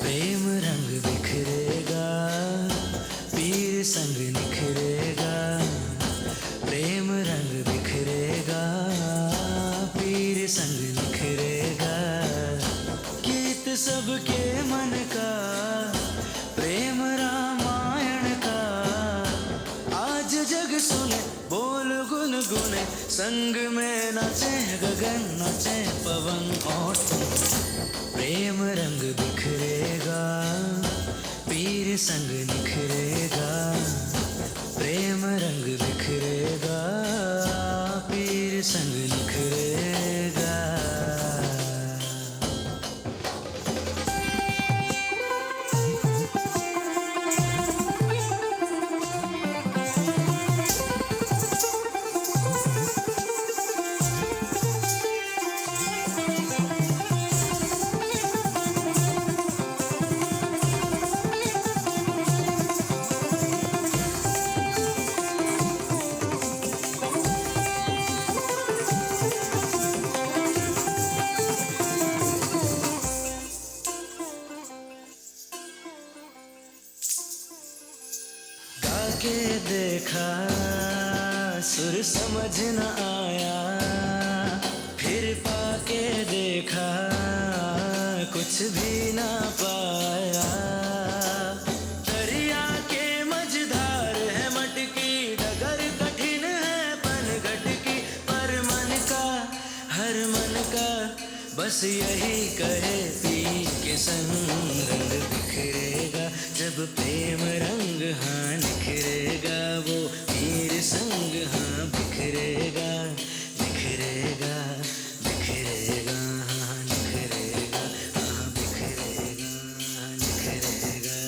प्रेम रंग बिखरेगा, पीर संग निखरेगा। प्रेम रंग बिखरेगा, पीर संग निखरेगा। गीत सबके मन का, प्रेम रामायण का। आज जग सुने, बोल गुनगुने, संग में नाचे गगन, नाचे पवन और तुम। प्रेम रंग बिखरेगा, पीर संग निखरेगा। प्रेम रंग बिखरेगा, पीर संग निखरेगा। के देखा, सुर समझ न आया, फिर पाके देखा, कुछ भी ना पाया। दरिया के मझधार है मटकी, डगर कठिन है पनघट की। पर मन का, हर मन का, बस यही कहे पी के संग रंग बिखरेगा। जब प्रेम रंग हाँ निखरेगा, वो पीर संग हाँ बिखरेगा। बिखरेगा, बिखरेगा, हाँ निखरेगा, हाँ बिखरेगा, हाँ निखरेगा,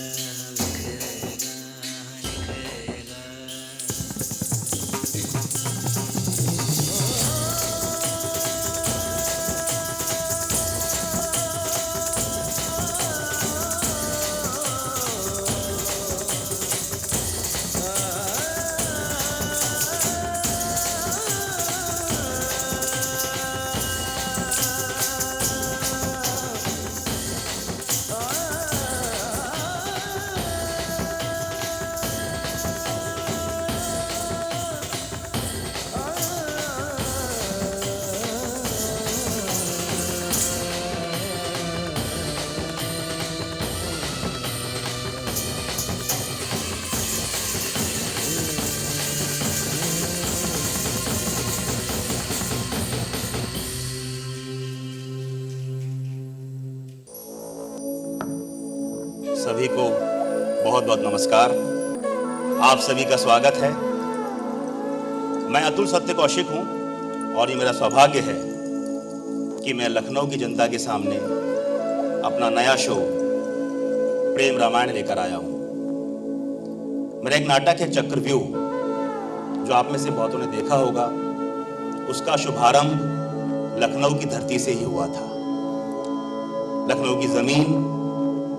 बिखरेगा, हाँ निखरेगा। सभी को बहुत बहुत नमस्कार। आप सभी का स्वागत है। मैं अतुल सत्य कौशिक हूं और ये मेरा सौभाग्य है कि मैं लखनऊ की जनता के सामने अपना नया शो प्रेम रामायण लेकर आया हूं। मेरा एक नाटक है चक्रव्यूह, जो आप में से बहुतों ने देखा होगा। उसका शुभारंभ लखनऊ की धरती से ही हुआ था। लखनऊ की जमीन,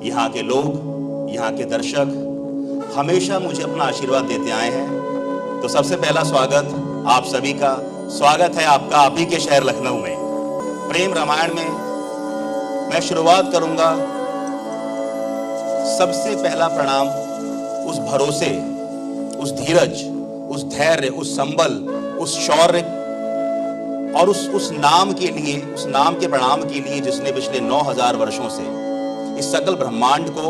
यहाँ के लोग, यहाँ के दर्शक हमेशा मुझे अपना आशीर्वाद देते आए हैं। तो सबसे पहला स्वागत आप सभी का, स्वागत है आपका आप ही के शहर लखनऊ में। प्रेम रामायण में मैं शुरुआत करूंगा। सबसे पहला प्रणाम उस भरोसे, उस धीरज, उस धैर्य, उस संबल, उस शौर्य और उस नाम के लिए, उस नाम के प्रणाम के लिए जिसने पिछले 9000 वर्षों से इस सकल ब्रह्मांड को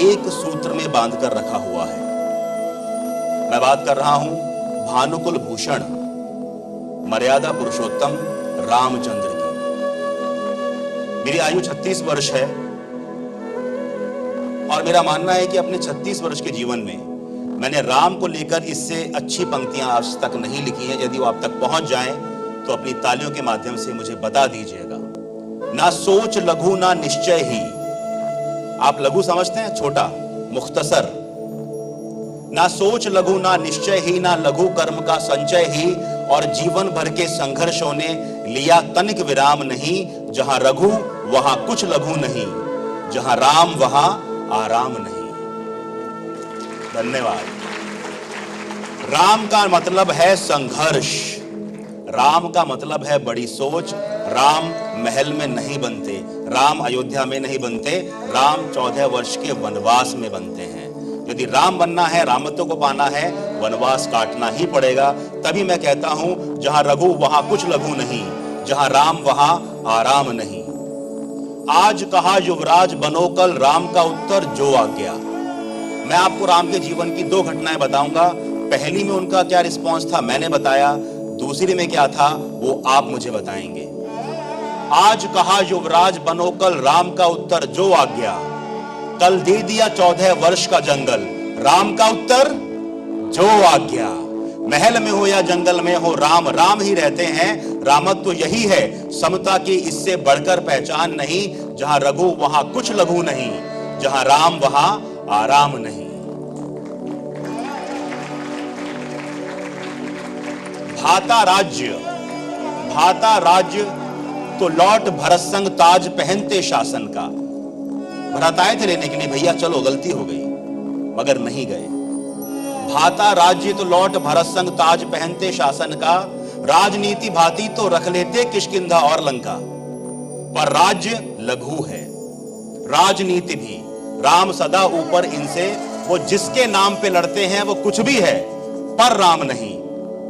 एक सूत्र में बांधकर रखा हुआ है। मैं बात कर रहा हूं भानुकुल भूषण, मर्यादा पुरुषोत्तम रामचंद्र की। मेरी आयु 36 वर्ष है और मेरा मानना है कि अपने 36 वर्ष के जीवन में मैंने राम को लेकर इससे अच्छी पंक्तियां आज तक नहीं लिखी हैं। यदि वो आप तक पहुंच जाएं तो अपनी तालियों के माध्यम से मुझे बता दीजिएगा। ना सोच लघु ना निश्चय ही, आप लघु समझते हैं? छोटा, मुख्तसर। ना सोच लघु, ना निश्चय ही, ना लघु कर्म का संचय ही, और जीवन भर के संघर्षों ने लिया तनिक विराम नहीं। जहां रघु वहां कुछ लघु नहीं, जहां राम वहां आराम नहीं। धन्यवाद। राम का मतलब है संघर्ष, राम का मतलब है बड़ी सोच। राम महल में नहीं बनते, राम अयोध्या में नहीं बनते, राम 14 वर्ष के वनवास में बनते हैं। यदि राम बनना है, रामत्व को पाना है, वनवास काटना ही पड़ेगा। तभी मैं कहता हूं, जहां रघु वहां कुछ लघु नहीं, जहां राम वहां आराम नहीं। आज कहा युवराज बनो कल, राम का उत्तर जो आज्ञा। मैं आपको राम के जीवन की 2 घटनाएं बताऊंगा। पहली में उनका क्या रिस्पॉन्स था मैंने बताया, दूसरी में क्या था वो आप मुझे बताएंगे। आज कहा युवराज बनो कल, राम का उत्तर जो आज्ञा। कल दे दिया 14 वर्ष का जंगल, राम का उत्तर जो आज्ञा। महल में हो या जंगल में हो, राम राम ही रहते हैं। रामत्व तो यही है, समता की इससे बढ़कर पहचान नहीं। जहां रघु वहां कुछ लघु नहीं, जहां राम वहां आराम नहीं। भाता राज्य तो लौट भरत संग ताज पहनते शासन का। भरत आए थे लेने के लिए, भैया चलो गलती हो गई, मगर नहीं गए। भाता राज्य तो लौट भरत संग ताज पहनते शासन का। राजनीति भाती तो रख लेते किष्किंधा और लंका। पर राज्य लघु है, राजनीति भी। राम सदा ऊपर इनसे, वो जिसके नाम पे लड़ते हैं वो कुछ भी है, पर राम नहीं।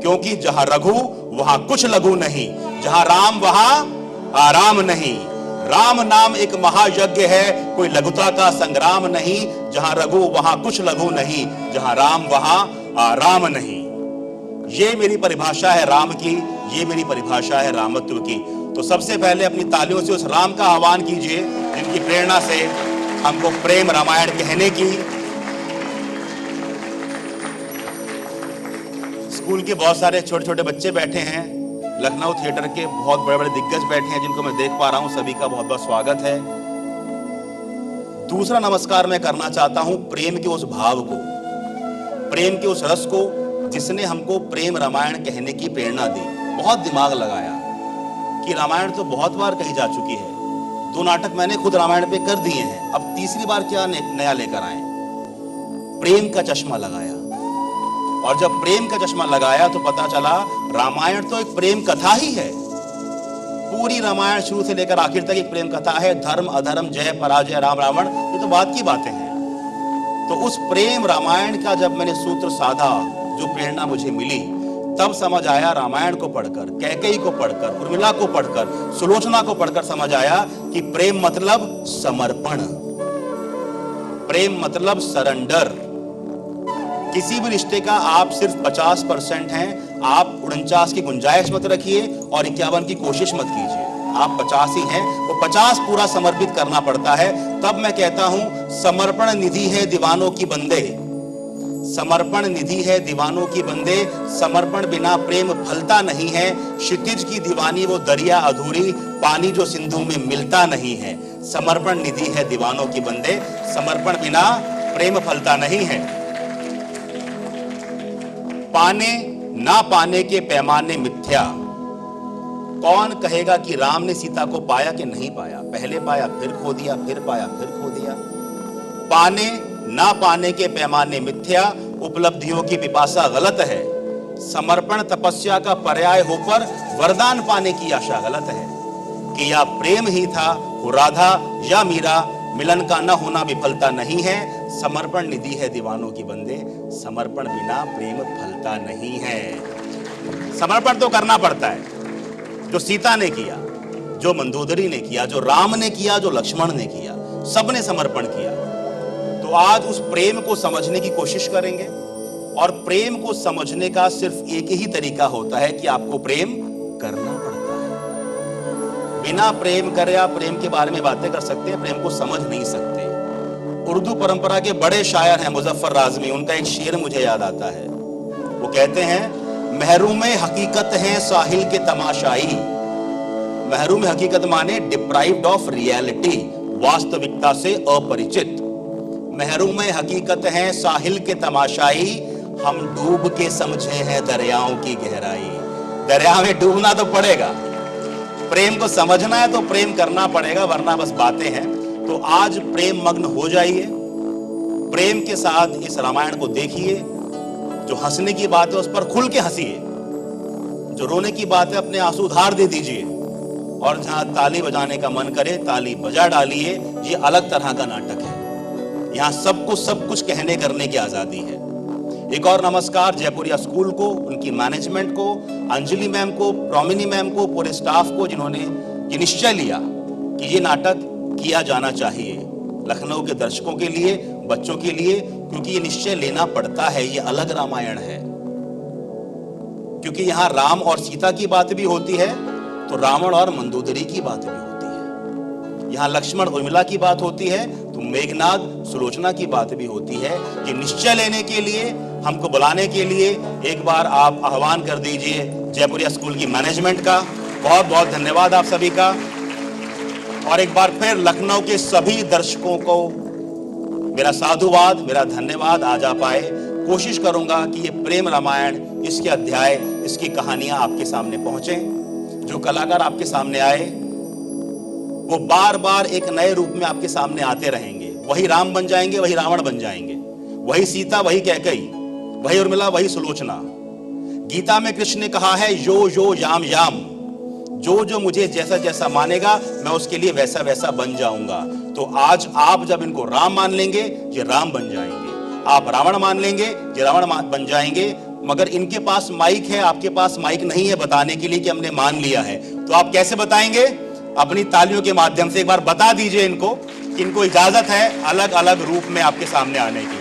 क्योंकि जहां रघु वहां कुछ लघु नहीं, जहां राम वहां आराम नहीं। राम नाम एक महायज्ञ है, कोई लघुता का संग्राम नहीं। जहां रघु वहां कुछ लघु नहीं, जहां राम वहां आराम नहीं। ये मेरी परिभाषा है राम की, ये मेरी परिभाषा है रामत्व की। तो सबसे पहले अपनी तालियों से उस राम का आह्वान कीजिए जिनकी प्रेरणा से हमको प्रेम रामायण कहने की। स्कूल के बहुत सारे छोटे छोटे बच्चे बैठे हैं, लखनऊ थिएटर के बहुत बड़े बड़े दिग्गज बैठे हैं जिनको मैं देख पा रहा हूं, सभी का बहुत बहुत स्वागत है। दूसरा नमस्कार मैं करना चाहता हूं प्रेम के उस भाव को, प्रेम के उस रस को जिसने हमको प्रेम रामायण कहने की प्रेरणा दी। बहुत दिमाग लगाया कि रामायण तो बहुत बार कही जा चुकी है, 2 नाटक मैंने खुद रामायण पे कर दिए हैं, अब तीसरी बार क्या नया लेकर आए। प्रेम का चश्मा लगाया, और जब प्रेम का चश्मा लगाया तो पता चला रामायण तो एक प्रेम कथा ही है। पूरी रामायण शुरू से लेकर आखिर तक एक प्रेम कथा है। धर्म अधर्म, जय पराजय, राम रावण, ये तो बात की बातें हैं। तो उस प्रेम रामायण का जब मैंने सूत्र साधा, जो प्रेरणा मुझे मिली, तब समझ आया रामायण को पढ़कर, कैकेयी को पढ़कर, उर्मिला को पढ़कर, सुलोचना को पढ़कर समझ आया कि प्रेम मतलब समर्पण, प्रेम मतलब सरेंडर। किसी भी रिश्ते का आप सिर्फ 50% हैं, आप 49 की गुंजाइश मत रखिए और 51 की कोशिश मत कीजिए। आप 50 ही हैं, वो 50 पूरा समर्पित करना पड़ता है। तब मैं कहता हूं समर्पण निधि है दीवानों की बंदे, समर्पण निधि है दीवानों की बंदे। समर्पण बिना प्रेम फलता नहीं है। क्षितिज की दीवानी वो दरिया अधूरी, पानी जो सिंधु में मिलता नहीं है। समर्पण निधि है दीवानों की बंदे, समर्पण बिना प्रेम फलता नहीं है। पाने ना पाने के पैमाने मिथ्या। कौन कहेगा कि राम ने सीता को पाया कि नहीं पाया? पहले पाया फिर खो दिया, फिर पाया फिर खो दिया। पाने ना पाने के पैमाने मिथ्या, उपलब्धियों की पिपासा गलत है। समर्पण तपस्या का पर्याय होकर वरदान पाने की आशा गलत है। कि या प्रेम ही था वो राधा या मीरा, मिलन का न होना विफलता नहीं है। समर्पण निधि है दीवानों की बंदे, समर्पण बिना प्रेम फलता नहीं है। समर्पण तो करना पड़ता है, जो सीता ने किया, जो मंदोदरी ने किया, जो राम ने किया, जो लक्ष्मण ने किया, सबने समर्पण किया। तो आज उस प्रेम को समझने की कोशिश करेंगे, और प्रेम को समझने का सिर्फ एक ही तरीका होता है कि आपको प्रेम करना पड़ता है। बिना प्रेम करे आप प्रेम के बारे में बातें कर सकते हैं, प्रेम को समझ नहीं सकते। उर्दू परंपरा के बड़े शायर हैं मुजफ्फर राज़मी, उनका एक शेर मुझे याद आता है। वो कहते हैं महरूम हकीकत हैं साहिल के तमाशाई। महरूम हकीकत माने डिप्राइव्ड ऑफ रियलिटी, वास्तविकता से अपरिचित। महरूम हकीकत हैं साहिल के तमाशाई, हम डूब के समझे हैं दरियाओं की गहराई। दरिया में डूबना तो पड़ेगा, प्रेम को समझना है तो प्रेम करना पड़ेगा, वरना बस बातें हैं। तो आज प्रेम मग्न हो जाइए, प्रेम के साथ इस रामायण को देखिए। जो हंसने की बात है उस पर खुल के हंसिए, जो रोने की बात है अपने आंसू उधार दे दीजिए, और जहां ताली बजाने का मन करे ताली बजा डालिए। ये अलग तरह का नाटक है, यहाँ सबको सब कुछ कहने करने की आजादी है। एक और नमस्कार जयपुरिया स्कूल को, उनकी मैनेजमेंट को, अंजलि मैम को, प्रोमिनी मैम को, पूरे स्टाफ को, जिन्होंने ये निश्चय लिया कि ये नाटक किया जाना चाहिए लखनऊ के दर्शकों के लिए, बच्चों के लिए, क्योंकि ये निश्चय लेना पड़ता है। ये अलग रामायण है, क्योंकि यहाँ राम और सीता की बात भी होती है तो रावण और मंदोदरी की बात भी होती है। यहाँ लक्ष्मण उर्मिला की बात होती है तो मेघनाद सुलोचना की बात भी होती है। ये निश्चय लेने के लिए, हमको बुलाने के लिए एक बार आप आह्वान कर दीजिए जयपुरिया स्कूल की मैनेजमेंट का। बहुत बहुत धन्यवाद आप सभी का। और एक बार फिर लखनऊ के सभी दर्शकों को मेरा साधुवाद, मेरा धन्यवाद। आज आ पाए, कोशिश करूंगा कि ये प्रेम रामायण, इसके अध्याय, इसकी कहानियां आपके सामने पहुंचे। जो कलाकार आपके सामने आए वो बार बार एक नए रूप में आपके सामने आते रहेंगे। वही राम बन जाएंगे, वही रावण बन जाएंगे, वही सीता, वही कैकेयी, वही उर्मिला, वही सुलोचना। गीता में कृष्ण ने कहा है यो यो याम याम, जो जो मुझे जैसा जैसा मानेगा मैं उसके लिए वैसा वैसा बन जाऊंगा। तो आज आप जब इनको राम मान लेंगे ये राम बन जाएंगे, आप रावण मान लेंगे ये रावण बन जाएंगे। मगर इनके पास माइक है, आपके पास माइक नहीं है बताने के लिए कि हमने मान लिया है। तो आप कैसे बताएंगे? अपनी तालियों के माध्यम से एक बार बता दीजिए इनको कि इनको इजाजत है अलग अलग रूप में आपके सामने आने की।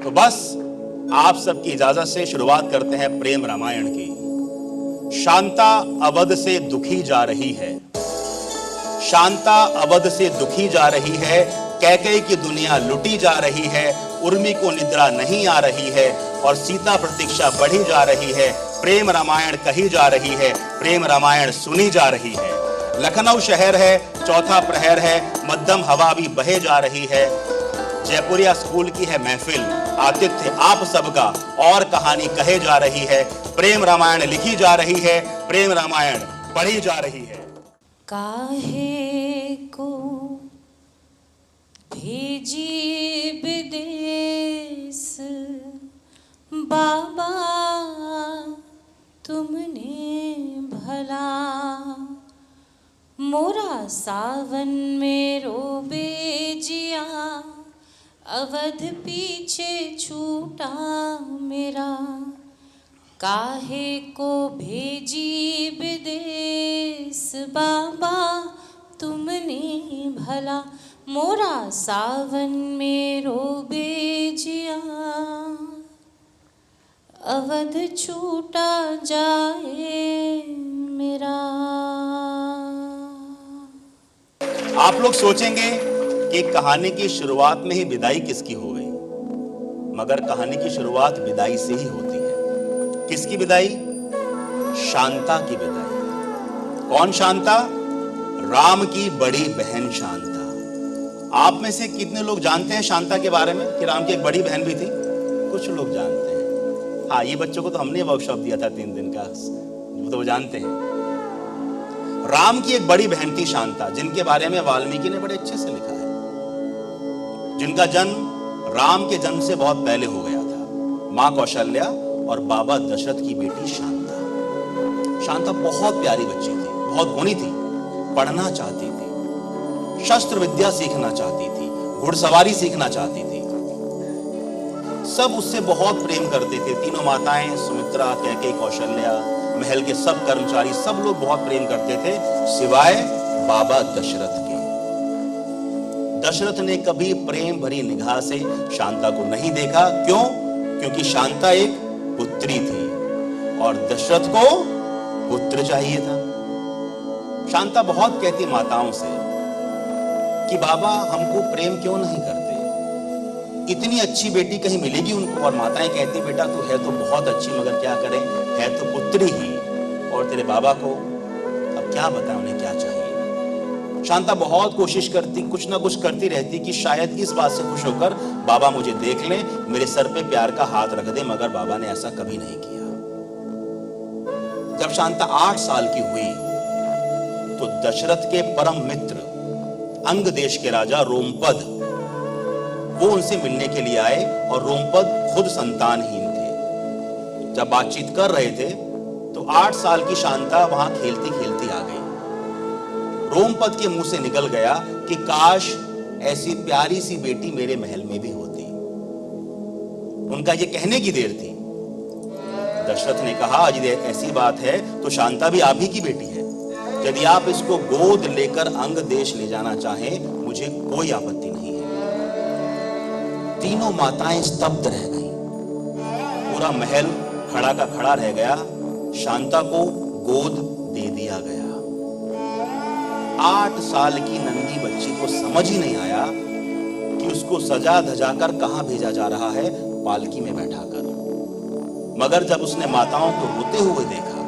तो बस आप सबकी इजाजत से शुरुआत करते हैं प्रेम रामायण की। शांता अवध से दुखी जा रही है, शांता अवध से दुखी जा रही है, कैकेयी की दुनिया लुटी जा रही है, उर्मी को निद्रा नहीं आ रही है और सीता प्रतीक्षा बढ़ी जा रही है। प्रेम रामायण कही जा रही है, प्रेम रामायण सुनी जा रही है। लखनऊ शहर है, चौथा प्रहर है, मध्यम हवा भी बहे जा रही है। जयपुरिया स्कूल की है महफिल, आतिथ्य आप सबका और कहानी कहे जा रही है। प्रेम रामायण लिखी जा रही है, प्रेम रामायण पढ़ी जा रही है। काहे को भेजी विदेश बाबा तुमने भला, मोरा सावन में रोबे जिया, अवध पीछे छूटा मेरा। काहे को भेजी विदेश बाबा तुमने भला, मोरा सावन में रोबे जिया, अवध छूटा जाए मेरा। आप लोग सोचेंगे कि कहानी की शुरुआत में ही विदाई किसकी हो गई, मगर कहानी की शुरुआत विदाई से ही होती है। किसकी विदाई? शांता की विदाई। कौन शांता? राम की बड़ी बहन शांता। आप में से कितने लोग जानते हैं शांता के बारे में कि राम की एक बड़ी बहन भी थी? कुछ लोग जानते हैं। हाँ, ये बच्चों को तो हमने वर्कशॉप दिया था 3 दिन का, तो वो जानते हैं। राम की एक बड़ी बहन थी शांता, जिनके बारे में वाल्मीकि ने बड़े अच्छे से लिखा है, जिनका जन्म राम के जन्म से बहुत पहले हो गया था। माँ कौशल्या और बाबा दशरथ की बेटी शांता। शांता बहुत प्यारी बच्ची थी, बहुत गुणी थी, पढ़ना चाहती थी, शस्त्र विद्या सीखना चाहती थी, घुड़सवारी सीखना चाहती थी। सब उससे बहुत प्रेम करते थे। तीनों माताएं, सुमित्रा, कैकेयी, कौशल्या, महल के सब कर्मचारी, सब लोग बहुत प्रेम करते थे, सिवाय बाबा दशरथ के। दशरथ ने कभी प्रेम भरी निगाह से शांता को नहीं देखा। क्यों? क्योंकि शांता एक पुत्री थी और दशरथ को पुत्र चाहिए था। शांता बहुत कहती माताओं से कि बाबा हमको प्रेम क्यों नहीं करते, इतनी अच्छी बेटी कहीं मिलेगी उनको। और माताएं कहती बेटा तू है तो बहुत अच्छी, मगर क्या करें, है तो पुत्री ही, और तेरे बाबा को अब क्या बताएं उन्हें क्या चाहिए। शांता बहुत कोशिश करती, कुछ ना कुछ करती रहती कि शायद इस बात से खुश होकर बाबा मुझे देख लें, मेरे सर पे प्यार का हाथ रख दे, मगर बाबा ने ऐसा कभी नहीं किया। जब शांता 8 साल की हुई तो दशरथ के परम मित्र अंग देश के राजा रोमपद वो उनसे मिलने के लिए आए, और रोमपद खुद संतानहीन थे। जब बातचीत कर रहे थे तो 8 साल की शांता वहां खेलती खेलती आ गई। रोमपद के मुंह से निकल गया कि काश ऐसी प्यारी सी बेटी मेरे महल में भी होती। उनका ये कहने की देर थी। दशरथ ने कहा, यदि ऐसी बात है तो शांता भी आप ही की बेटी है, यदि आप इसको गोद लेकर अंग देश ले जाना चाहें मुझे कोई आपत्ति नहीं है। तीनों माताएं स्तब्ध रह गईं। पूरा महल खड़ा का खड़ा रह गया। शांता को गोद दे दिया गया। 8 साल की नन्ही बच्ची को समझ ही नहीं आया कि उसको सजा धजाकर कहां भेजा जा रहा है, पालकी में बैठाकर। मगर जब उसने माताओं को रोते हुए देखा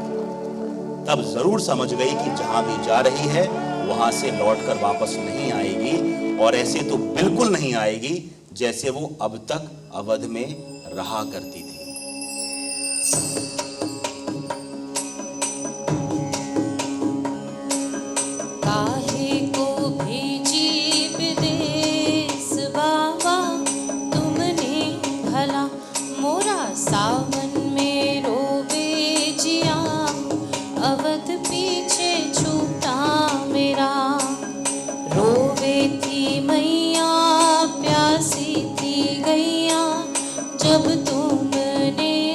तब जरूर समझ गई कि जहां भी जा रही है वहां से लौटकर वापस नहीं आएगी, और ऐसे तो बिल्कुल नहीं आएगी जैसे वो अब तक अवध में रहा करती थी। काहे को भेजी विदेश बाबा तुमने भला, मोरा सावन में रोवे जिया, अवध पीछे छूटा मेरा। रोवे थी मैया प्यासी थी गैया, जब तुमने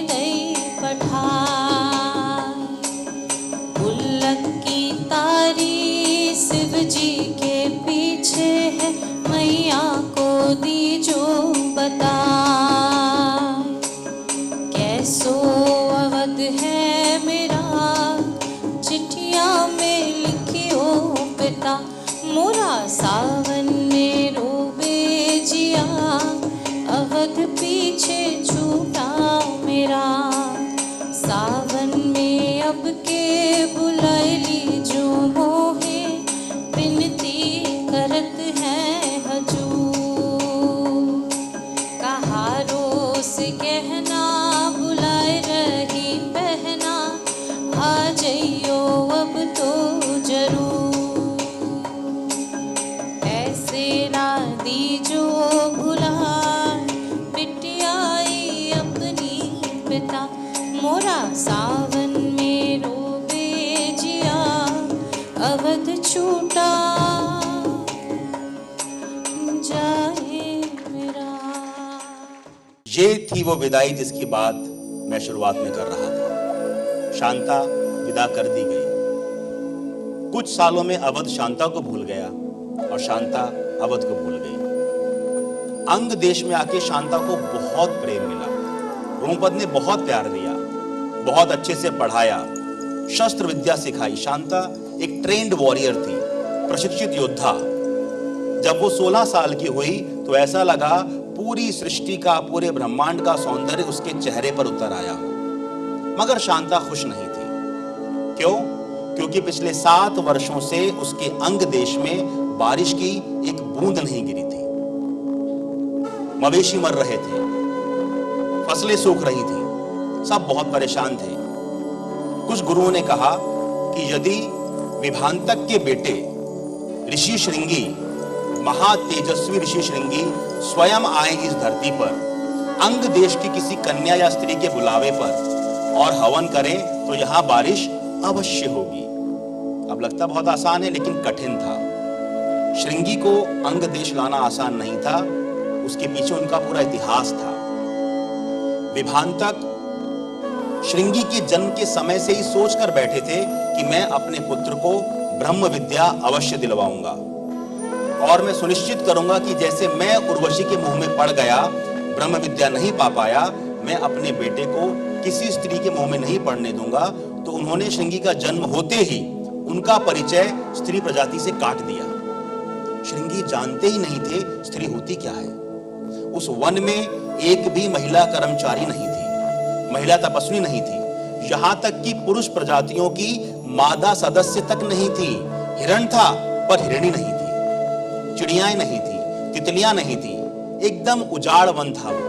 दई पठाई। गुल्लक की तारी शिव जी के पीछे है, मैया को दी जो बता। कैसो अवध है मेरा, चिट्ठिया में लिखियो पिता, मोरा सावन में रोवे जिया, अवध पीछे छूटा मेरा। सावन में अब के बुलाइली जो मोहे, विनती करत है हजूर। कहारो से कहना बुलाए रही बहना, आ जाइयो अब तो जरूर। ऐसे राधी जो भुलाए बिटियाई अपनी पिता, मोरा सावन में रोवे जिया, अवध छूटा जाए मेरा। ये थी वो विदाई जिसकी बात मैं शुरुआत में कर रहा था। शांता विदा कर दी गई। कुछ सालों में अवध शांता को भूल गया और शांता अवध को भूल गई। अंग देश में आके शांता को बहुत प्रेम मिला। रोमपद ने बहुत प्यार दिया, बहुत अच्छे से पढ़ाया, शस्त्र विद्या सिखाई। शांता एक ट्रेंड वॉरियर थी, प्रशिक्षित योद्धा। जब वो 16 साल की हुई तो ऐसा लगा पूरी सृष्टि का, पूरे ब्रह्मांड का सौंदर्य उसके चेहरे पर उतर आया हो। मगर शांता खुश नहीं थी। क्यों? क्योंकि पिछले 7 वर्षों से उसके अंग देश में बारिश की एक बूंद नहीं गिरी थी। मवेशी मर रहे थे, फसलें सूख रही थी, सब बहुत परेशान थे। कुछ गुरुओं ने कहा कि यदि विभांतक के बेटे ऋषि श्रृंगी, महातेजस्वी ऋषि श्रृंगी स्वयं आए इस धरती पर, अंग देश की किसी कन्या या स्त्री के बुलावे पर, और हवन करें तो यहां बारिश अवश्य होगी। अब लगता बहुत आसान है, लेकिन कठिन था। श्रृंगी को अंग देश लाना आसान नहीं था, उसके पीछे उनका पूरा इतिहास था। विभांतक श्रृंगी के जन्म के समय से ही सोचकर बैठे थे कि मैं अपने पुत्र को ब्रह्म विद्या अवश्य दिलवाऊंगा, और मैं सुनिश्चित करूंगा कि जैसे मैं उर्वशी के मुंह में पड़ गया, ब्रह्म विद्या नहीं पा पाया, मैं अपने बेटे को किसी स्त्री के मुंह में नहीं पड़ने दूंगा। तो उन्होंने श्रृंगी का जन्म होते ही उनका परिचय स्त्री प्रजाति से काट दिया। श्रृंगी जानते ही नहीं थे स्त्री होती क्या है। उस वन में एक भी महिला कर्मचारी नहीं थी, महिला तपस्वी नहीं थी, यहां तक कि पुरुष प्रजातियों की मादा सदस्य तक नहीं थी। हिरण था पर हिरणी नहीं थी, चिड़ियाएं नहीं थी, तितलियां नहीं थी, एकदम उजाड़ वन था वो।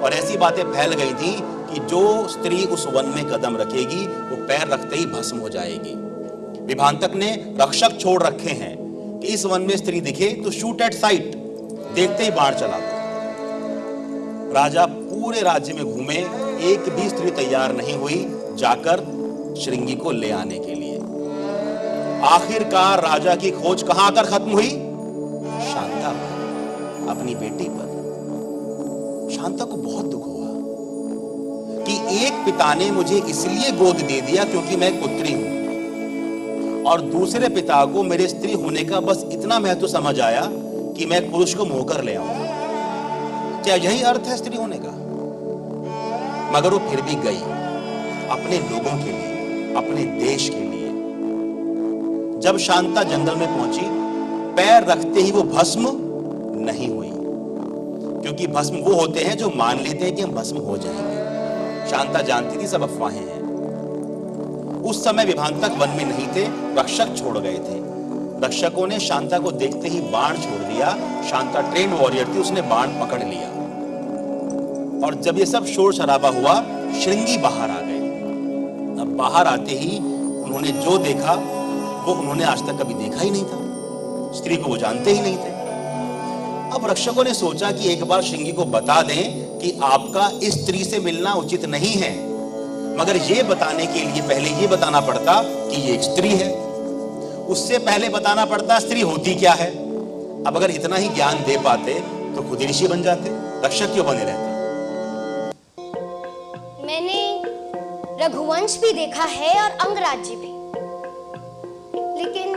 और ऐसी बातें फैल गई थी कि जो स्त्री उस वन में कदम रखेगी वो पैर रखते ही भस्म हो जाएगी। विभांतक ने रक्षक छोड़ रखे हैं कि इस वन में स्त्री दिखे तो शूट एट साइट, देखते ही बाण चला दो। राजा पूरे राज्य में घूमे, एक भी स्त्री तैयार नहीं हुई जाकर श्रृंगी को ले आने के लिए। आखिरकार राजा की खोज कहां आकर खत्म हुई? शांता पर, अपनी बेटी पर। शांता को बहुत दुख हुआ कि एक पिता ने मुझे इसलिए गोद दे दिया क्योंकि मैं एक पुत्री हूं, और दूसरे पिता को मेरे स्त्री होने का बस इतना महत्व समझ आया कि मैं एक पुरुष को मोहकर ले आऊं। क्या यही अर्थ है स्त्री होने का? मगर वो फिर भी गई, अपने लोगों के लिए, अपने देश के लिए। जब शांता जंगल में पहुंची, पैर रखते ही वो भस्म नहीं हुई, क्योंकि भस्म वो होते हैं जो मान लेते हैं कि हम भस्म हो जाएंगे। शांता जानती थी सब अफवाहें हैं। उस समय विभांतक वन में नहीं थे, रक्षक छोड़ गए थे। रक्षकों ने शांता को देखते ही बाण छोड़ दिया। शांता ट्रेन वॉरियर थी, उसने बाण पकड़ लिया। और जब ये सब शोर शराबा हुआ, श्रृंगी बाहर आ गए। अब बाहर आते ही उन्होंने जो देखा वो उन्होंने आज तक कभी देखा ही नहीं था। स्त्री को वो जानते ही नहीं थे। अब रक्षकों ने सोचा कि एक बार श्रृंगी को बता दें कि आपका इस स्त्री से मिलना उचित नहीं है, मगर ये बताने के लिए पहले ये बताना पड़ता कि ये एक स्त्री है। उससे पहले बताना पड़ता स्त्री होती क्या है। अब अगर इतना ही ज्ञान दे पाते तो खुद ही ऋषि बन जाते, रक्षक क्यों बने रहते। मैंने रघुवंश भी देखा है और अंगराज्य भी, लेकिन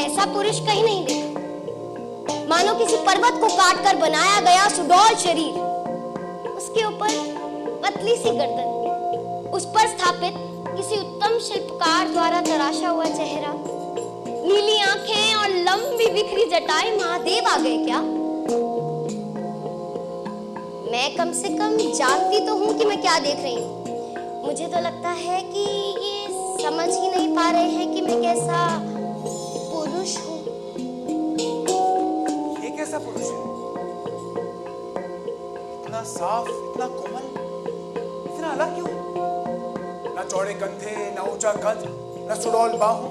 ऐसा पुरुष कहीं नहीं देखा। मानो किसी पर्वत को काटकर बनाया गया सुडौल शरीर, उसके ऊपर पतली सी गर्दन, उस पर स्थापित किसी उत्तम शिल्पकार द्वारा तराशा हुआ चेहरा, नीली आंखें और लंबी बिखरी जटाएं। महादेव आ गए क्या? मैं कम से कम जानती तो हूं कि मैं क्या देख रही हूं। मुझे तो लगता है कि ये समझ ही नहीं पा रहे हैं कि मैं कैसा पुरुष हूं। ये कैसा पुरुष है? इतना साफ, इतना कोमल, इतना अलग क्यों? ना चौड़े कंधे, ना ऊंचा कद, ना सुडौल बाहों,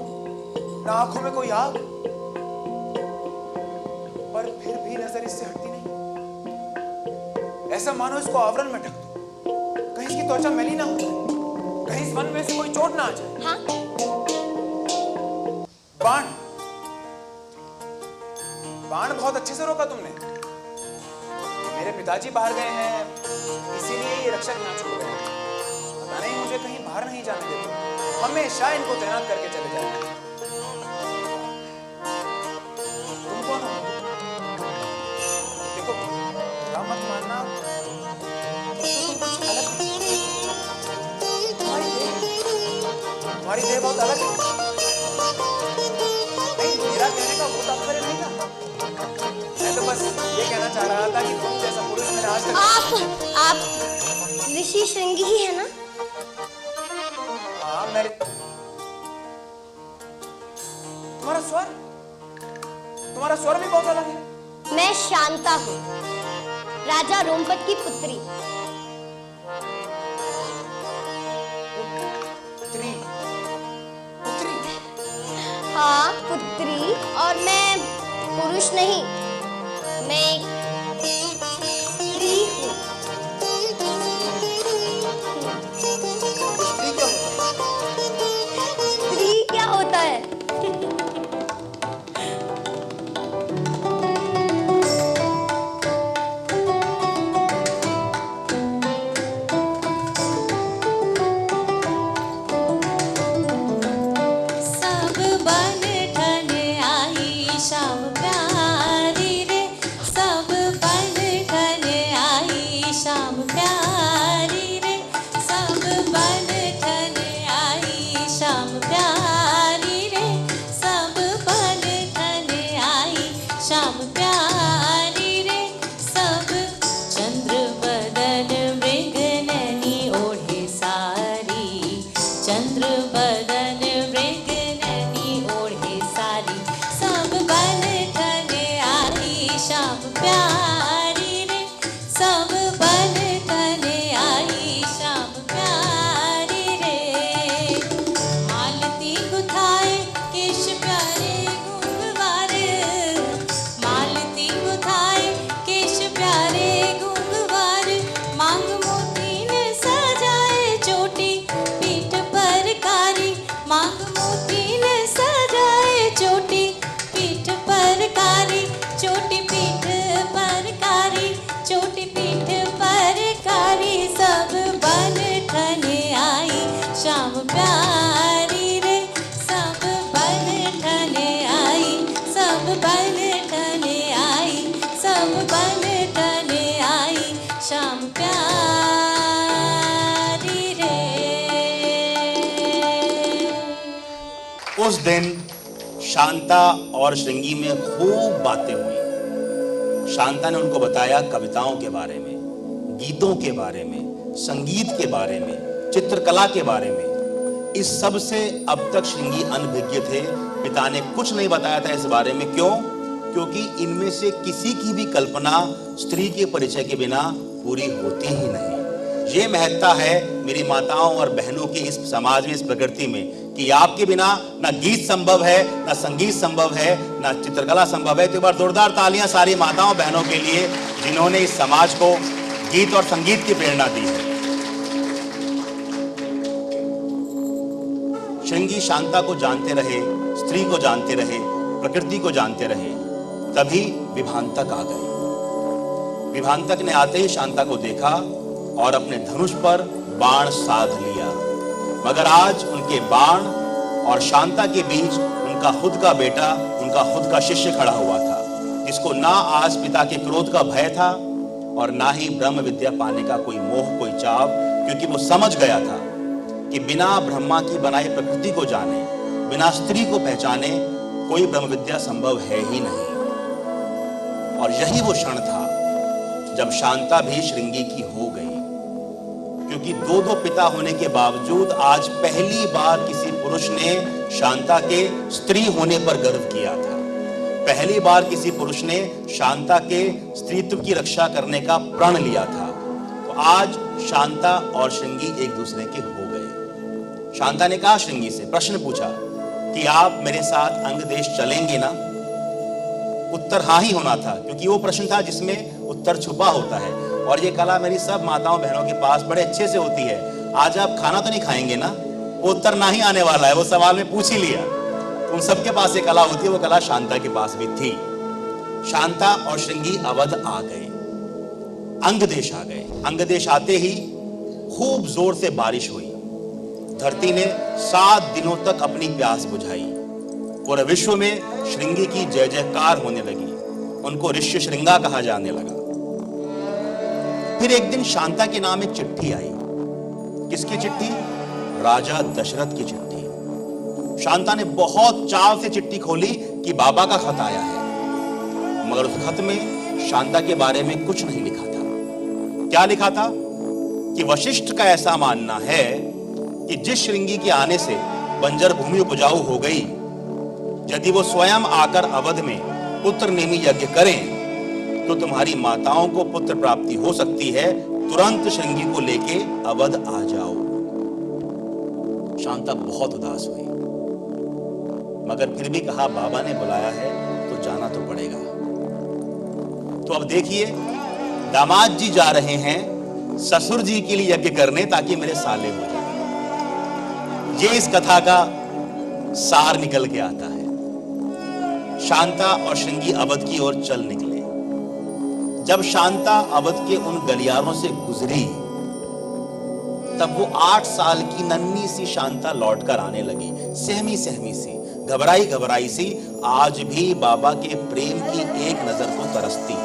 ना आंखों में कोई आग, पर फिर भी नजर इससे हटती नहीं। ऐसा मानो इसको आवरण में ढक दो, कहीं इसकी त्वचा मैली ना हो जाए, कहीं इस वन में से कोई चोट ना आ जाए। हाँ? बाण, बाण बहुत अच्छे से रोका तुमने। मेरे पिताजी बाहर गए हैं, इसीलिए ये रक्षक यहाँ छोड़ गए। पता नहीं मुझे कहीं बाहर नहीं जाने देते, हमेशा इनको तैनात करके चले जाते हैं। तुम कौन हो? देखो, बुरा मत मानना, तुम कुछ अलग नहीं। तुम्हारी देह बहुत अलग है। नहीं, मेरा कहने का वो तात्पर्य नहीं था। मैं तो बस ये कहना चाह रहा था कि तुम जैसा पुरुष मैंने आज तक। आप ऋषि श्रृंगी ही है ना? हाँ, मेरे तुम्हारा स्वर भी बहुत अलग है। मैं शांता हूँ, राजा रोमपत की पुत्री। पुत्री, पुत्री। हाँ, पुत्री। और मैं पुरुष नहीं, मैं एक स्त्री हूँ। स्त्री क्या होता है? स्त्री क्या होता है? सब बन ठन आई शाम प्यारी रे, सब बन ठन आई शाम प्यारी रे, सब बन ठन आई शाम प्यारी रे, सब बन ठन आई शाम प्यारी रे, सब चंद्र बदन मृगननी ओढ़े सारी, चंद्र बदन मृगननी ओढ़े सारी, सब पलटने आई, सब पलटने आई शाम प्यारी रे। उस दिन शांता और श्रृंगी में खूब बातें हुई। शांता ने उनको बताया कविताओं के बारे में, गीतों के बारे में, संगीत के बारे में, चित्रकला के बारे में। इस सब से अब तक श्रृंगी अनभिज्ञ थे। पिता ने कुछ नहीं बताया था इस बारे में। क्यों? क्योंकि इनमें से किसी की भी कल्पना स्त्री के परिचय के बिना पूरी होती ही नहीं। ये महत्ता है मेरी माताओं और बहनों की इस समाज में, इस प्रकृति में, कि आपके बिना ना गीत संभव है, ना संगीत संभव है, ना चित्रकला संभव है। तो एक बार जोरदार तालियां सारी माताओं बहनों के लिए जिन्होंने इस समाज को गीत और संगीत की प्रेरणा दी है। श्रृंगी शांता को जानते रहे, स्त्री को जानते रहे, प्रकृति को जानते रहे। तभी विभांतक आ गए। विभांतक ने आते ही शांता को देखा और अपने धनुष पर बाण साध लिया। मगर आज उनके बाण और शांता के बीच उनका खुद का बेटा, उनका खुद का शिष्य खड़ा हुआ था, जिसको ना आज पिता के क्रोध का भय था और ना ही ब्रह्म विद्या पाने का कोई मोह, कोई चाव, क्योंकि वो समझ गया था कि बिना ब्रह्मा की बनाई प्रकृति को जाने, बिना स्त्री को पहचाने कोई ब्रह्म विद्या संभव है ही नहीं। और यही वो क्षण था जब शांता भी श्रृंगी की हो गई। क्योंकि दो पिता होने के बावजूद आज पहली बार किसी पुरुष ने शांता के स्त्री होने पर गर्व किया था। पहली बार किसी पुरुष ने शांता के स्त्रीत्व की रक्षा करने का प्रण लिया था। तो आज शांता और श्रृंगी एक दूसरे के हो गए। शांता ने कहा श्रृंगी से, प्रश्न पूछा कि आप मेरे साथ अंग देश चलेंगे ना? उत्तर हाँ ही होना था, क्योंकि वो प्रश्न था जिसमें उत्तर छुपा होता है। और ये कला मेरी सब माताओं बहनों के पास बड़े अच्छे से होती है। आज आप खाना तो नहीं खाएंगे ना? वो उत्तर ना ही आने वाला है, वो सवाल में पूछ ही लिया। उन सबके पास एक कला होती है, वो कला शांता के पास भी थी। शांता और श्रृंगी अवध आ गए, अंग देश आ गए। अंग देश आते ही खूब जोर से बारिश हुई। धरती ने 7 दिनों तक अपनी प्यास बुझाई। पूरे विश्व में श्रृंगी की जय जयकार होने लगी। उनको ऋष्य श्रृंगा कहा जाने लगा। फिर एक दिन शांता के नाम एक चिट्ठी आई। किसकी चिट्ठी? राजा दशरथ की चिट्ठी। शांता ने बहुत चाव से चिट्ठी खोली कि बाबा का खत आया है। मगर उस खत में शांता के बारे में कुछ नहीं लिखा था। क्या लिखा था? कि वशिष्ठ का ऐसा मानना है कि जिस श्रृंगी के आने से बंजर भूमि उपजाऊ हो गई, यदि वो स्वयं आकर अवध में पुत्र नेमी यज्ञ करें तो तुम्हारी माताओं को पुत्र प्राप्ति हो सकती है। तुरंत श्रृंगी को लेके अवध आ जाओ। शांता बहुत उदास हुई, मगर फिर भी कहा बाबा ने बुलाया है तो जाना तो पड़ेगा। तो अब देखिए, दामाद जी जा रहे हैं ससुर जी के लिए यज्ञ करने ताकि मेरे साले हो जाए। ये इस कथा का सार निकल के आता है। शांता और श्रृंगी अवध की ओर चल निकले। जब शांता अवध के उन गलियारों से गुजरी, तब वो 8 साल की नन्ही सी शांता लौटकर आने लगी, सहमी सहमी सी, घबराई घबराई सी, आज भी बाबा के प्रेम की एक नजर को तरसती।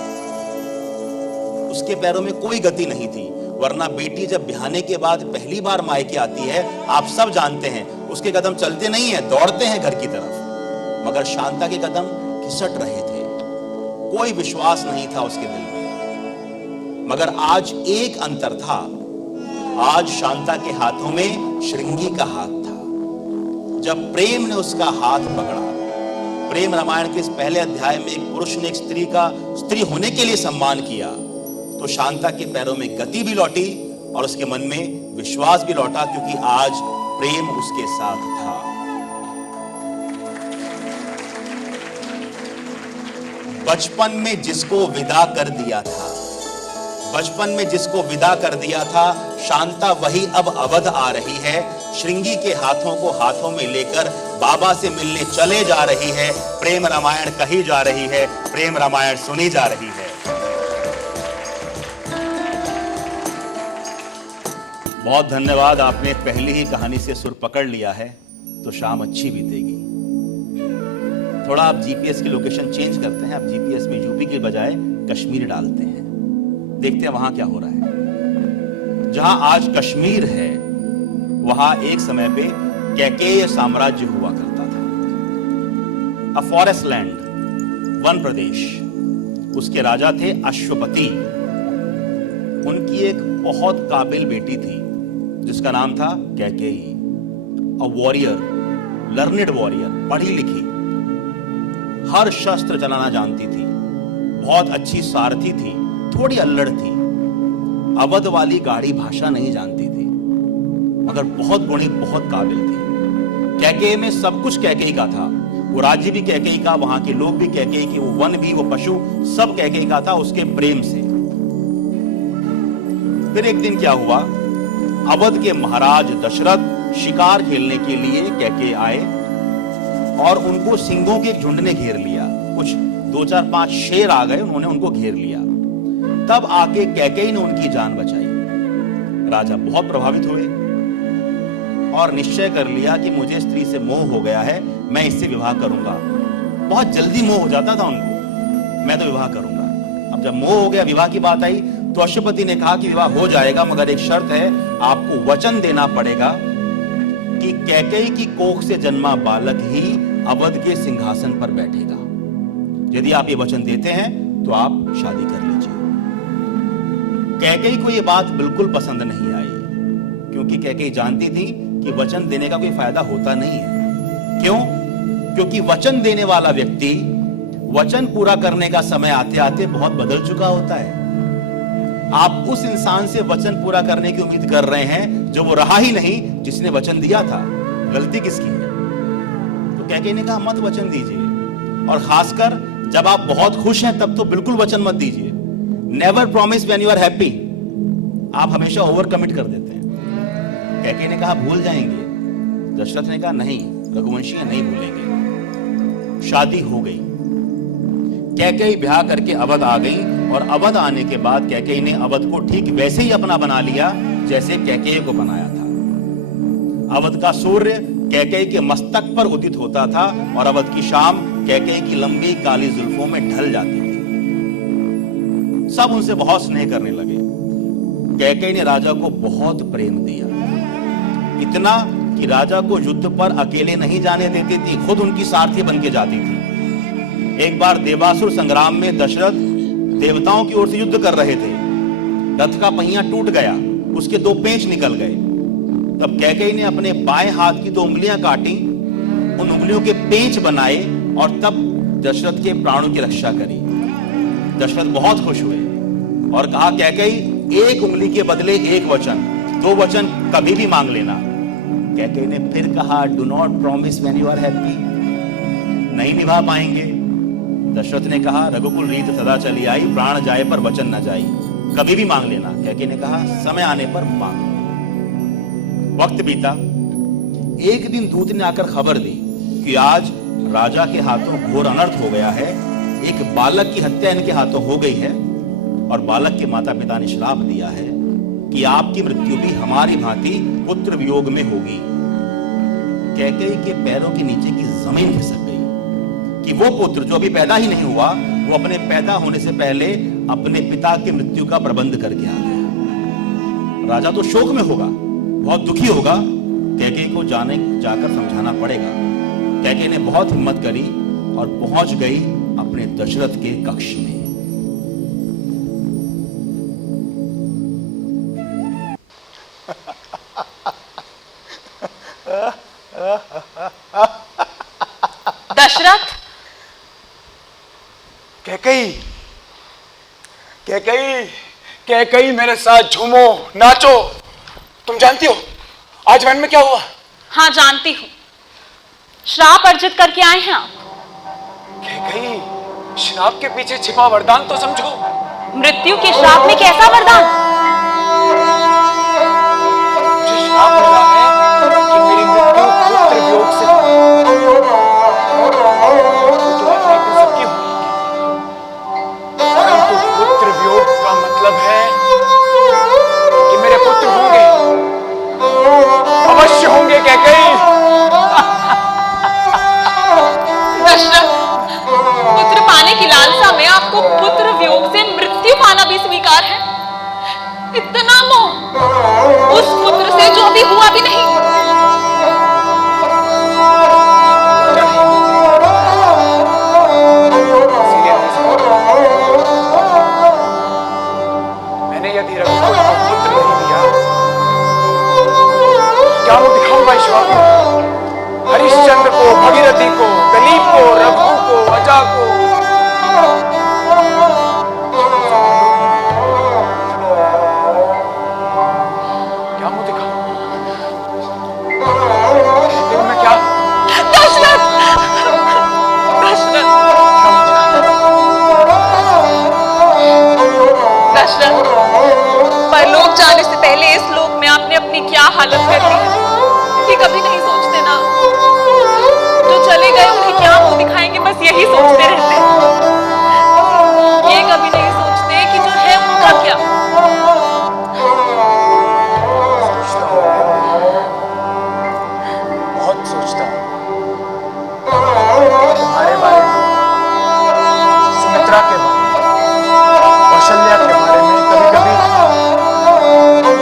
उसके पैरों में कोई गति नहीं थी, वरना बेटी जब ब्याहने के बाद पहली बार मायके आती है, आप सब जानते हैं, उसके कदम चलते नहीं है, दौड़ते हैं घर की तरफ। मगर शांता के कदम खिसट रहे थे, कोई विश्वास नहीं था उसके दिल में। मगर आज एक अंतर था, आज शांता के हाथों में श्रृंगी का हाथ था। जब प्रेम ने उसका हाथ पकड़ा, प्रेम रामायण के इस पहले अध्याय में एक पुरुष ने एक स्त्री का स्त्री होने के लिए सम्मान किया, तो शांता के पैरों में गति भी लौटी और उसके मन में विश्वास भी लौटा, क्योंकि आज प्रेम उसके साथ था। बचपन में जिसको विदा कर दिया था, बचपन में जिसको विदा कर दिया था, शांता वही अब अवध आ रही है। श्रृंगी के हाथों को हाथों में लेकर बाबा से मिलने चले जा रही है। प्रेम रामायण कही जा रही है, प्रेम रामायण सुनी जा रही है। बहुत धन्यवाद, आपने पहली ही कहानी से सुर पकड़ लिया है, तो शाम अच्छी बीतेगी। थोड़ा आप जीपीएस की लोकेशन चेंज करते हैं, आप जीपीएस में यूपी के बजाय कश्मीर डालते हैं, देखते हैं वहां क्या हो रहा है। जहां आज कश्मीर है वहां एक समय पे कैकेय साम्राज्य हुआ करता था। अ फॉरेस्ट लैंड, वन प्रदेश। उसके राजा थे अश्वपति। उनकी एक बहुत काबिल बेटी थी जिसका नाम था Kaikeyi. A warrior, learned warrior, पढ़ी लिखी, हर शस्त्र चलाना जानती थी, बहुत अच्छी सारथी थी, थोड़ी अल्लड़ थी, अवध वाली गाढ़ी भाषा नहीं जानती थी, मगर बहुत गुणी, बहुत काबिल थी। कैकेयी में सब कुछ कैकेयी का था। वो राज्य भी कैकेयी का, वहां के लोग भी कैकेयी के, वो वन भी, वो पशु, सब कैकेयी का था उसके प्रेम से। फिर एक दिन क्या हुआ, अवध के महाराज दशरथ शिकार खेलने के लिए कैकेयी आए और उनको सिंहों के एक झुंड ने घेर लिया। कुछ 2 4 5 शेर आ गए, उन्होंने उनको घेर लिया। तब आके कैकेयी ने उनकी जान बचाई। राजा बहुत प्रभावित हुए और निश्चय कर लिया कि मुझे स्त्री से मोह हो गया है, मैं इससे विवाह करूंगा। बहुत जल्दी मोह हो जाता था उनको, मैं तो विवाह करूंगा। अब जब मोह हो गया, विवाह की बात आई, तो अश्वपति ने कहा कि विवाह हो जाएगा, मगर एक शर्त है, आपको वचन देना पड़ेगा कि कैकेयी की कोख से जन्मा बालक ही अवध के सिंहासन पर बैठेगा। यदि आप ये वचन देते हैं तो आप शादी कर लीजिए। कैकेयी को ये बात बिल्कुल पसंद नहीं आई, क्योंकि कैकेयी जानती थी कि वचन देने का कोई फायदा होता नहीं है। क्यों? क्योंकि वचन देने वाला व्यक्ति वचन पूरा करने का समय आते आते बहुत बदल चुका होता है। आप उस इंसान से वचन पूरा करने की उम्मीद कर रहे हैं जो वो रहा ही नहीं, जिसने वचन दिया था। गलती किसकी है? तो कैकेयी ने कहा मत वचन दीजिए, और खासकर जब आप बहुत खुश हैं तब तो बिल्कुल वचन मत दीजिए। Never promise when you are happy. आप हमेशा ओवर कमिट कर देते हैं। कैकेयी ने कहा भूल जाएंगे। दशरथ ने कहा नहीं, रघुवंशी नहीं भूलेंगे। शादी हो गई। कैकेयी ब्याह करके अवध आ गई, और अवध आने के बाद कैकेयी ने अवध को ठीक वैसे ही अपना बना लिया जैसे कैकेयी को बनाया था। अवध का सूर्य कैकेयी के मस्तक पर उदित होता था और अवध की शाम कैकेयी की लंबी काली जुल्फों में ढल जाती थी। सब उनसे बहुत स्नेह करने लगे। कैकेयी ने राजा को बहुत प्रेम दिया, इतना कि राजा को युद्ध पर अकेले नहीं जाने देती थी, खुद उनकी सारथी बन के जाती थी। एक बार देवासुर संग्राम में दशरथ देवताओं की ओर से युद्ध कर रहे थे। रथ का पहिया टूट गया, उसके 2 पेंच निकल गए। तब कैकेयी ने अपने बाएं हाथ की 2 उंगलियां काटी, उन उंगलियों के पेंच बनाए, और तब दशरथ के प्राणों की रक्षा करी। दशरथ बहुत खुश हुए और कहा कैकेयी, एक उंगली के बदले एक वचन, 2 वचन कभी भी मांग लेना। कैकेयी ने फिर कहा do not promise when you are happy. नहीं निभा पाएंगे। दशरथ ने कहा रघुकुल रीत सदा चली आई, प्राण जाए पर वचन न जाई, कभी भी मांग लेना। कैकेयी ने कहा समय आने पर मांग। वक्त बीता। एक दिन दूत ने आकर खबर दी कि आज राजा के हाथों घोर अनर्थ हो गया है, एक बालक की हत्या इनके हाथों हो गई है, और बालक के माता पिता ने श्राप दिया है कि आपकी मृत्यु भी हमारी भांति पुत्र वियोग में होगी। कैकेयी के पैरों के नीचे की जमीन खिसक गई कि वो पुत्र जो अभी पैदा ही नहीं हुआ, वो अपने पैदा होने से पहले अपने पिता की मृत्यु का प्रबंध करके आ गया। राजा तो शोक में होगा, बहुत दुखी होगा। कैकेयी को जाकर समझाना पड़ेगा। कैकेयी ने बहुत हिम्मत करी और पहुंच गई अपने दशरथ के कक्ष में। दशरथ, कैकेयी, कैकेयी, कैकेयी मेरे साथ झूमो, नाचो। तुम जानती हो आज वन में क्या हुआ? हाँ जानती हूँ। श्राप अर्जित करके आए हैं आप। कैकेयी, श्राप के पीछे छिपा वरदान तो समझो। मृत्यु के श्राप में कैसा वरदान? मुझे श्राप मिला है कि मेरी मृत्यु पुत्र वियोग से सबकी हुई, परंतु पुत्र वियोग का मतलब है कि मेरे पुत्र होंगे, अवश्य होंगे कैकेयी। दशरथ, अंगीकार है? इतना मोह उस पुत्र से जो अभी हुआ भी नहीं। मैंने यदि रघुकुल को पुत्र नहीं दिया, क्या वो दिखाऊंगा ईश्वर को, हरिश्चंद्र को, भगीरथी को, दिलीप को, रघु को, अजा को? क्या मुंह दिखाऊं? मैं क्या? दशरथ, दशरथ, दशरथ, परलोक जाने से पहले इस लोक में आपने अपनी क्या हालत कर दी है, ये कभी नहीं सोचते ना? जो चले गए उन्हें क्या मुंह दिखाएंगे, बस यही सोचते रहते हैं। ये कभी नहीं सोचते कि जो है उनका क्या। बहुत सोचता हूँ तुम्हारे बारे में, सुमित्रा के बारे में, कौशल्या के बारे में, कभी कभी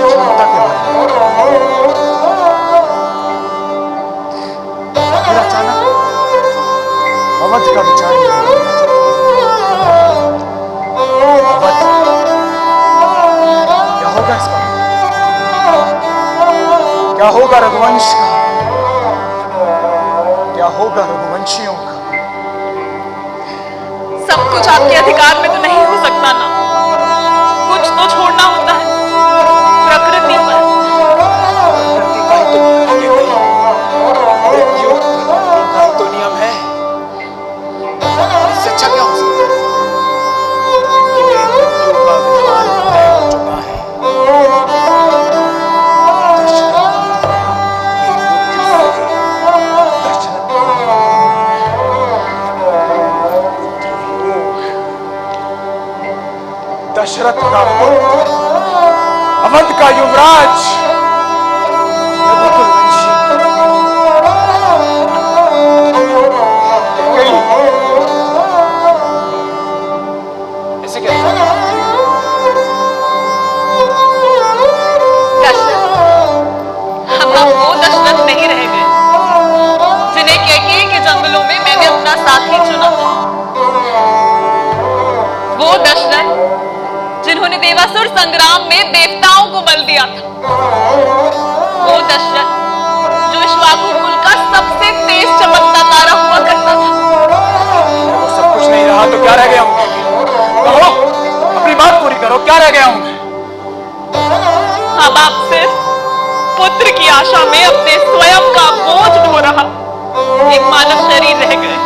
क्षमता के बारे में। फिर अचानक अवध का विचार अवध, क्या होगा इसका? क्या होगा रघुवंश का? क्या होगा रघुवंशियों का? सब कुछ आपके अधिकार में तो नहीं हो सकता ना, कुछ तो छोड़ना होता है। प्रकृति पर प्रकृति का ही तो नियम है, मृत्यु प्रकृति का ही तो नियम है। इससे अच्छा क्या हो सकता है कि मेरी मृत्यु का विधान तय हो चुका है। दशरथ का पुत्र, अवध का युवराज, रघुकुल वंशी। ऐसे क्या? दशरथ, हम अब वो दशरथ नहीं रह गए जिन्हें कैकेयी के जंगलों में मैंने अपना साथी चुना था। वो दशरथ जिन्होंने देवासुर संग्राम में देवताओं को बल दिया था। वो दशरथ जो इक्ष्वाकु कुल का सबसे तेज चमकता तारा हुआ करता था। वो सब कुछ नहीं रहा तो क्या रह गया हूँ? कहो, अपनी बात पूरी करो, क्या रह गया हूँ मैं? अब आप सिर्फ पुत्र की आशा में अपने स्वयं का बोझ ढो रहा एक मानव शरीर रह गए।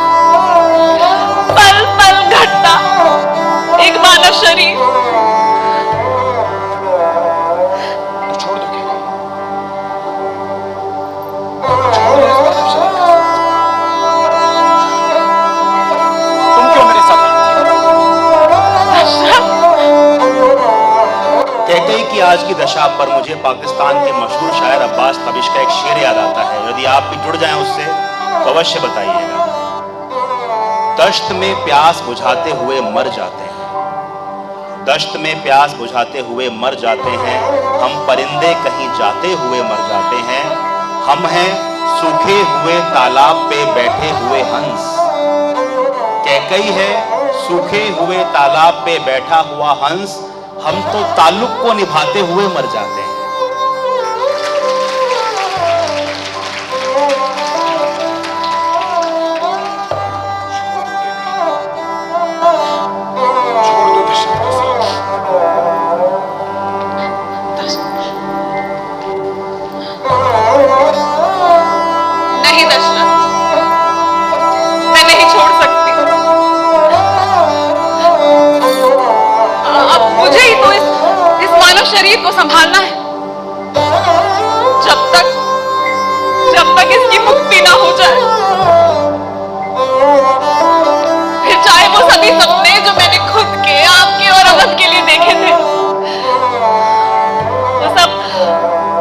पल पल घटता एक मानव शरीर। तो छोड़ दो क्या? छोड़ दो इस मानव शरीर को। तुम क्यों मेरे साथ कैकेयी की आज की दशा पर मुझे पाकिस्तान के मशहूर शायर अब्बास तबिश का एक शेर याद आता है। यदि आप भी जुड़ जाएं उससे तो अवश्य बताइएगा। दश्त में प्यास बुझाते हुए मर जाते हैं, दश्त में प्यास बुझाते हुए मर जाते हैं, हम परिंदे कहीं जाते हुए मर जाते हैं, हम हैं सूखे हुए तालाब पे बैठे हुए हंस। कैकेयी है सूखे हुए तालाब पे बैठा हुआ हंस, हम तो ताल्लुक को निभाते हुए मर जाते हैं। छोड़ दो दशरथ को। नहीं दशरथ, मैं नहीं छोड़ सकती। अब मुझे ही तो इस मानव शरीर को संभालना है। जब तक इसकी मुक्ति ना हो जाए, फिर चाहे वो सभी सपने जो मैंने खुद के, आपके और अवध के लिए देखे थे, वो सब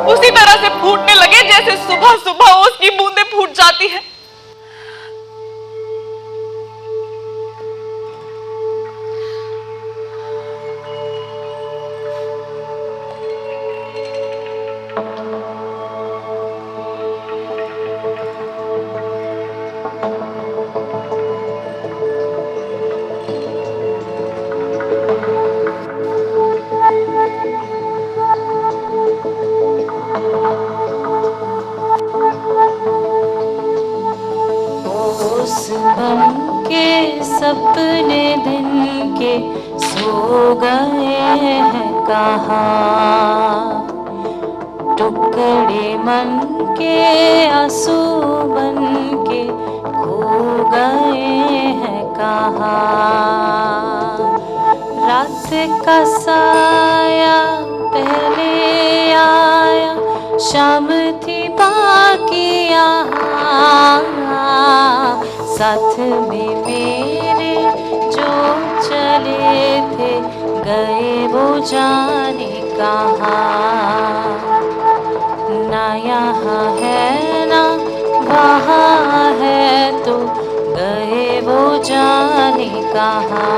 उसी तरह से फूटने लगे जैसे सुबह सुबह ओस की बूंदें फूट जाती है। सपने दिन के सो गए हैं कहाँ, टुकड़े मन के आंसू बन के खो गए हैं कहाँ। रात का साया पहले आया, शाम थी बाकी यहाँ, साथ में मेरे जो चले थे गए वो जाने कहाँ। ना यहाँ है ना वहाँ है तो गए वो जाने कहाँ।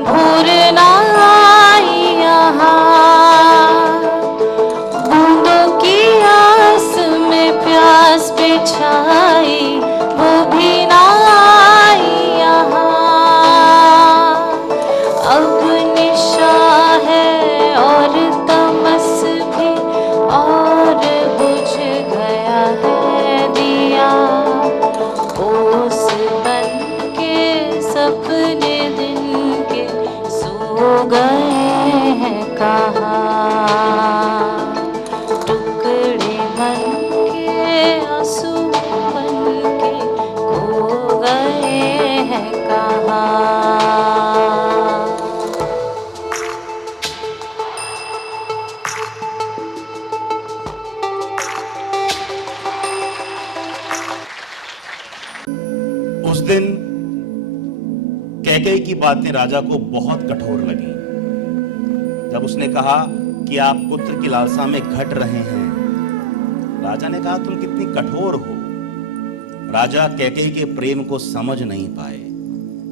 भूर ना आई यहाँ, बूंदों की आस में प्यास बिछाई वो भी ना आई यहाँ। अब निशा है और तमस भी और बुझ गया है दिया, ओस बन के सपने हो गए हैं कहाँ, टुकड़े बन के आंसू बन के खो गए हैं कहाँ। उस दिन कैकेयी की बातें राजा को बहुत कठोर लगी। जब उसने कहा कि आप पुत्र की लालसा में घट रहे हैं, राजा ने कहा तुम कितनी कठोर हो। राजा कैकेयी के प्रेम को समझ नहीं पाए,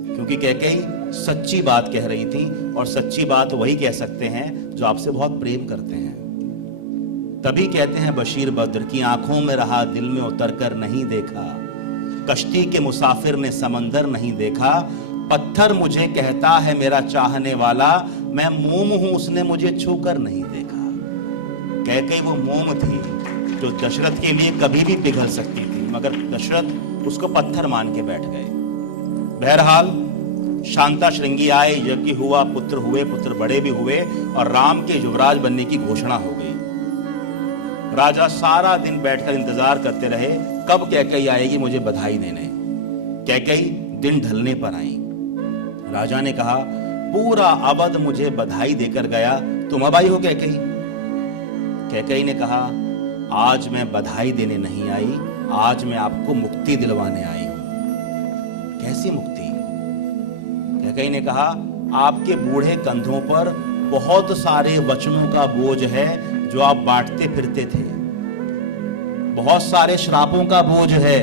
क्योंकि कैकेयी सच्ची बात कह रही थी, और सच्ची बात वही कह सकते हैं जो आपसे बहुत प्रेम करते हैं। तभी कहते हैं बशीर बद्र की आंखों में रहा दिल में उतर कर नहीं देखा, कश्ती के मुसाफिर ने समंदर नहीं देखा, पत्थर मुझे कहता है मेरा चाहने वाला, मैं मोम हूं उसने मुझे छूकर नहीं देखा। कैकेयी वो मोम थी जो दशरथ के लिए कभी भी पिघल सकती थी, मगर दशरथ उसको पत्थर मान के बैठ गए। बहरहाल शांता श्रृंगी आए, यज्ञ हुआ, पुत्र हुए, पुत्र बड़े भी हुए, और राम के युवराज बनने की घोषणा हो गई। राजा सारा दिन बैठकर इंतजार करते रहे कब कैकेयी आएगी मुझे बधाई देने। कैकेयी दिन ढलने पर आई। राजा ने कहा पूरा अवध मुझे बधाई देकर गया, तुम अब आई हो कैकेयी? कैकेयी ने कहा आज मैं बधाई देने नहीं आई, आज मैं आपको मुक्ति दिलवाने आई हूं। कैसी मुक्ति? कैकेयी ने कहा आपके बूढ़े कंधों पर बहुत सारे वचनों का बोझ है जो आप बांटते फिरते थे, बहुत सारे श्रापों का बोझ है।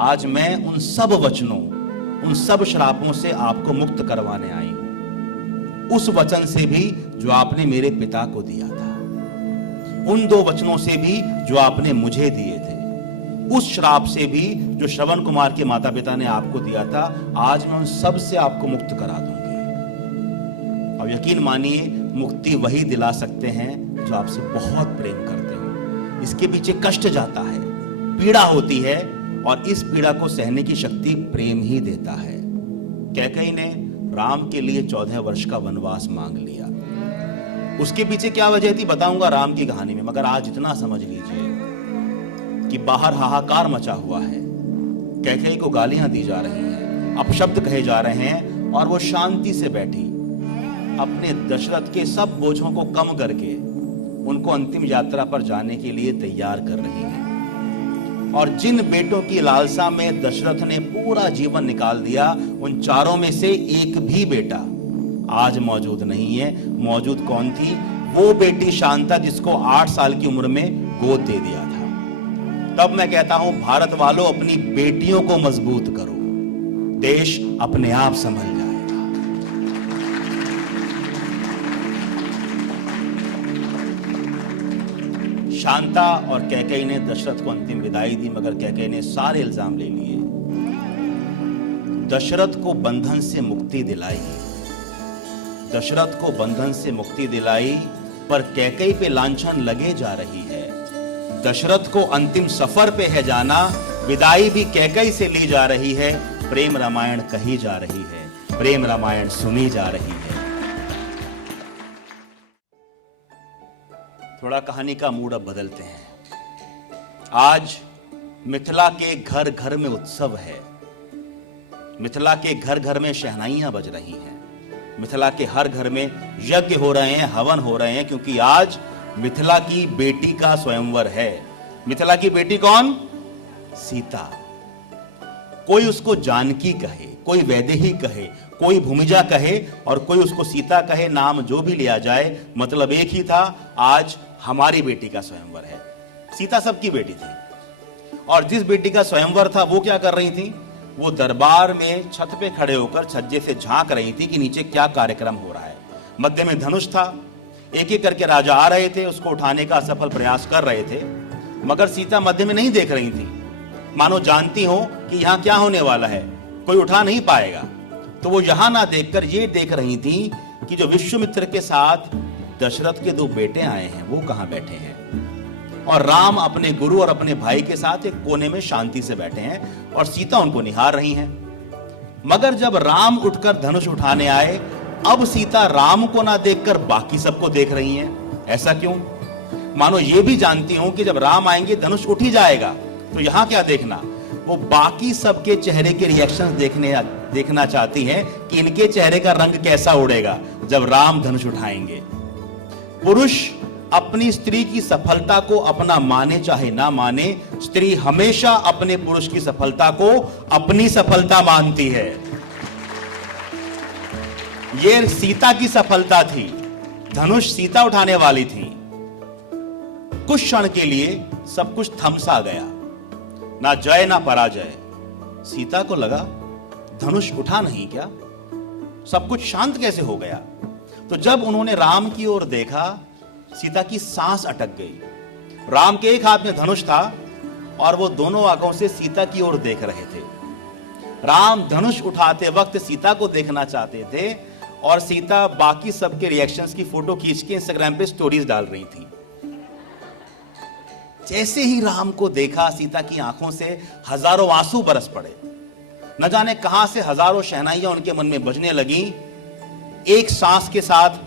आज मैं उन सब वचनों, उन सब श्रापों से आपको मुक्त करवाने आई हूं। उस वचन से भी जो आपने मेरे पिता को दिया था, उन 2 वचनों से भी जो आपने मुझे दिए थे, उस श्राप से भी जो श्रवण कुमार के माता पिता ने आपको दिया था, आज मैं उन सब से आपको मुक्त करा दूंगी। और यकीन मानिए मुक्ति वही दिला सकते हैं जो आपसे बहुत प्रेम करते हो। इसके पीछे कष्ट जाता है, पीड़ा होती है, और इस पीड़ा को सहने की शक्ति प्रेम ही देता है। कैकेयी ने राम के लिए 14 वर्ष का वनवास मांग लिया। उसके पीछे क्या वजह थी बताऊंगा राम की कहानी में, मगर आज इतना समझ लीजिए कि बाहर हाहाकार मचा हुआ है। कैकेयी को गालियां दी जा रही हैं, अपशब्द कहे जा रहे हैं, और वो शांति से बैठी अपने दशरथ के सब बोझों को कम करके उनको अंतिम यात्रा पर जाने के लिए तैयार कर रही है। और जिन बेटों की लालसा में दशरथ ने पूरा जीवन निकाल दिया, उन चारों में से एक भी बेटा आज मौजूद नहीं है। मौजूद कौन थी? वो बेटी शांता जिसको 8 साल की उम्र में गोद दे दिया था। तब मैं कहता हूं भारत वालों अपनी बेटियों को मजबूत करो, देश अपने आप संभल जाएगा। शांता और कैकेयी ने दशरथ को अंतिम विदाई दी, मगर कैकेयी ने सारे इल्जाम ले लिए। दशरथ को बंधन से मुक्ति दिलाई, दशरथ को बंधन से मुक्ति दिलाई, पर कैकेयी पे लांछन लगे जा रही है। दशरथ को अंतिम सफर पे है जाना, विदाई भी कैकेयी से ली जा रही है। प्रेम रामायण कही जा रही है, प्रेम रामायण सुनी जा रही है। थोड़ा कहानी का मूड अब बदलते हैं। आज मिथिला के घर घर में उत्सव है, मिथिला के घर घर में शहनाइयां बज रही हैं, मिथिला के हर घर में यज्ञ हो रहे हैं, हवन हो रहे हैं, क्योंकि आज मिथिला की बेटी का स्वयंवर है। मिथिला की बेटी कौन? सीता। कोई उसको जानकी कहे, कोई वैदेही कहे, कोई भूमिजा कहे और कोई उसको सीता कहे, नाम जो भी लिया जाए, मतलब एक ही था। आज हमारी बेटी का स्वयंवर है। सीता सबकी बेटी थी, और जिस बेटी का स्वयंवर था वो क्या कर रही थी? वो दरबार में छत पे खड़े होकर छज्जे से झांक रही थी कि नीचे क्या कार्यक्रम हो रहा है। मध्य में धनुष था, एक एक करके राजा आ रहे थे, उसको उठाने का असफल प्रयास कर रहे थे, मगर सीता मध्य में नहीं देख रही थी, मानो जानती हो कि यहां क्या होने वाला है, कोई उठा नहीं पाएगा। तो वो यहां ना देखकर ये देख रही थी कि जो विश्वामित्र के साथ दशरथ के 2 बेटे आए हैं वो कहां बैठे हैं, और राम अपने गुरु और अपने भाई के साथ एक कोने में शांति से बैठे हैं और सीता उनको निहार रही हैं। मगर जब राम उठकर धनुष उठाने आए, अब सीता राम को ना देखकर बाकी सबको देख रही हैं। ऐसा क्यों? मानो ये भी जानती हूं कि जब राम आएंगे धनुष उठ ही जाएगा, तो यहां क्या देखना? वो बाकी सबके चेहरे के रिएक्शंस देखना चाहती हैं कि इनके चेहरे का रंग कैसा उड़ेगा जब राम धनुष उठाएंगे। पुरुष अपनी स्त्री की सफलता को अपना माने चाहे ना माने, स्त्री हमेशा अपने पुरुष की सफलता को अपनी सफलता मानती है। ये सीता की सफलता थी, धनुष सीता उठाने वाली थी। कुछ क्षण के लिए सब कुछ थमसा गया, ना जय ना पराजय। सीता को लगा धनुष उठा नहीं क्या? सब कुछ शांत कैसे हो गया? तो जब उन्होंने राम की ओर देखा, सीता की सांस अटक गई। राम के एक हाथ में धनुष था और वो दोनों आंखों से सीता की ओर देख रहे थे। राम धनुष उठाते वक्त सीता को देखना चाहते थे और सीता बाकी सबके रिएक्शंस की फोटो खींच के इंस्टाग्राम पे स्टोरीज डाल रही थी। जैसे ही राम को देखा, सीता की आंखों से हजारों आंसू बरस पड़े। न जाने कहां से हजारों शहनाइयां उनके मन में बजने लगी। एक सांस के साथ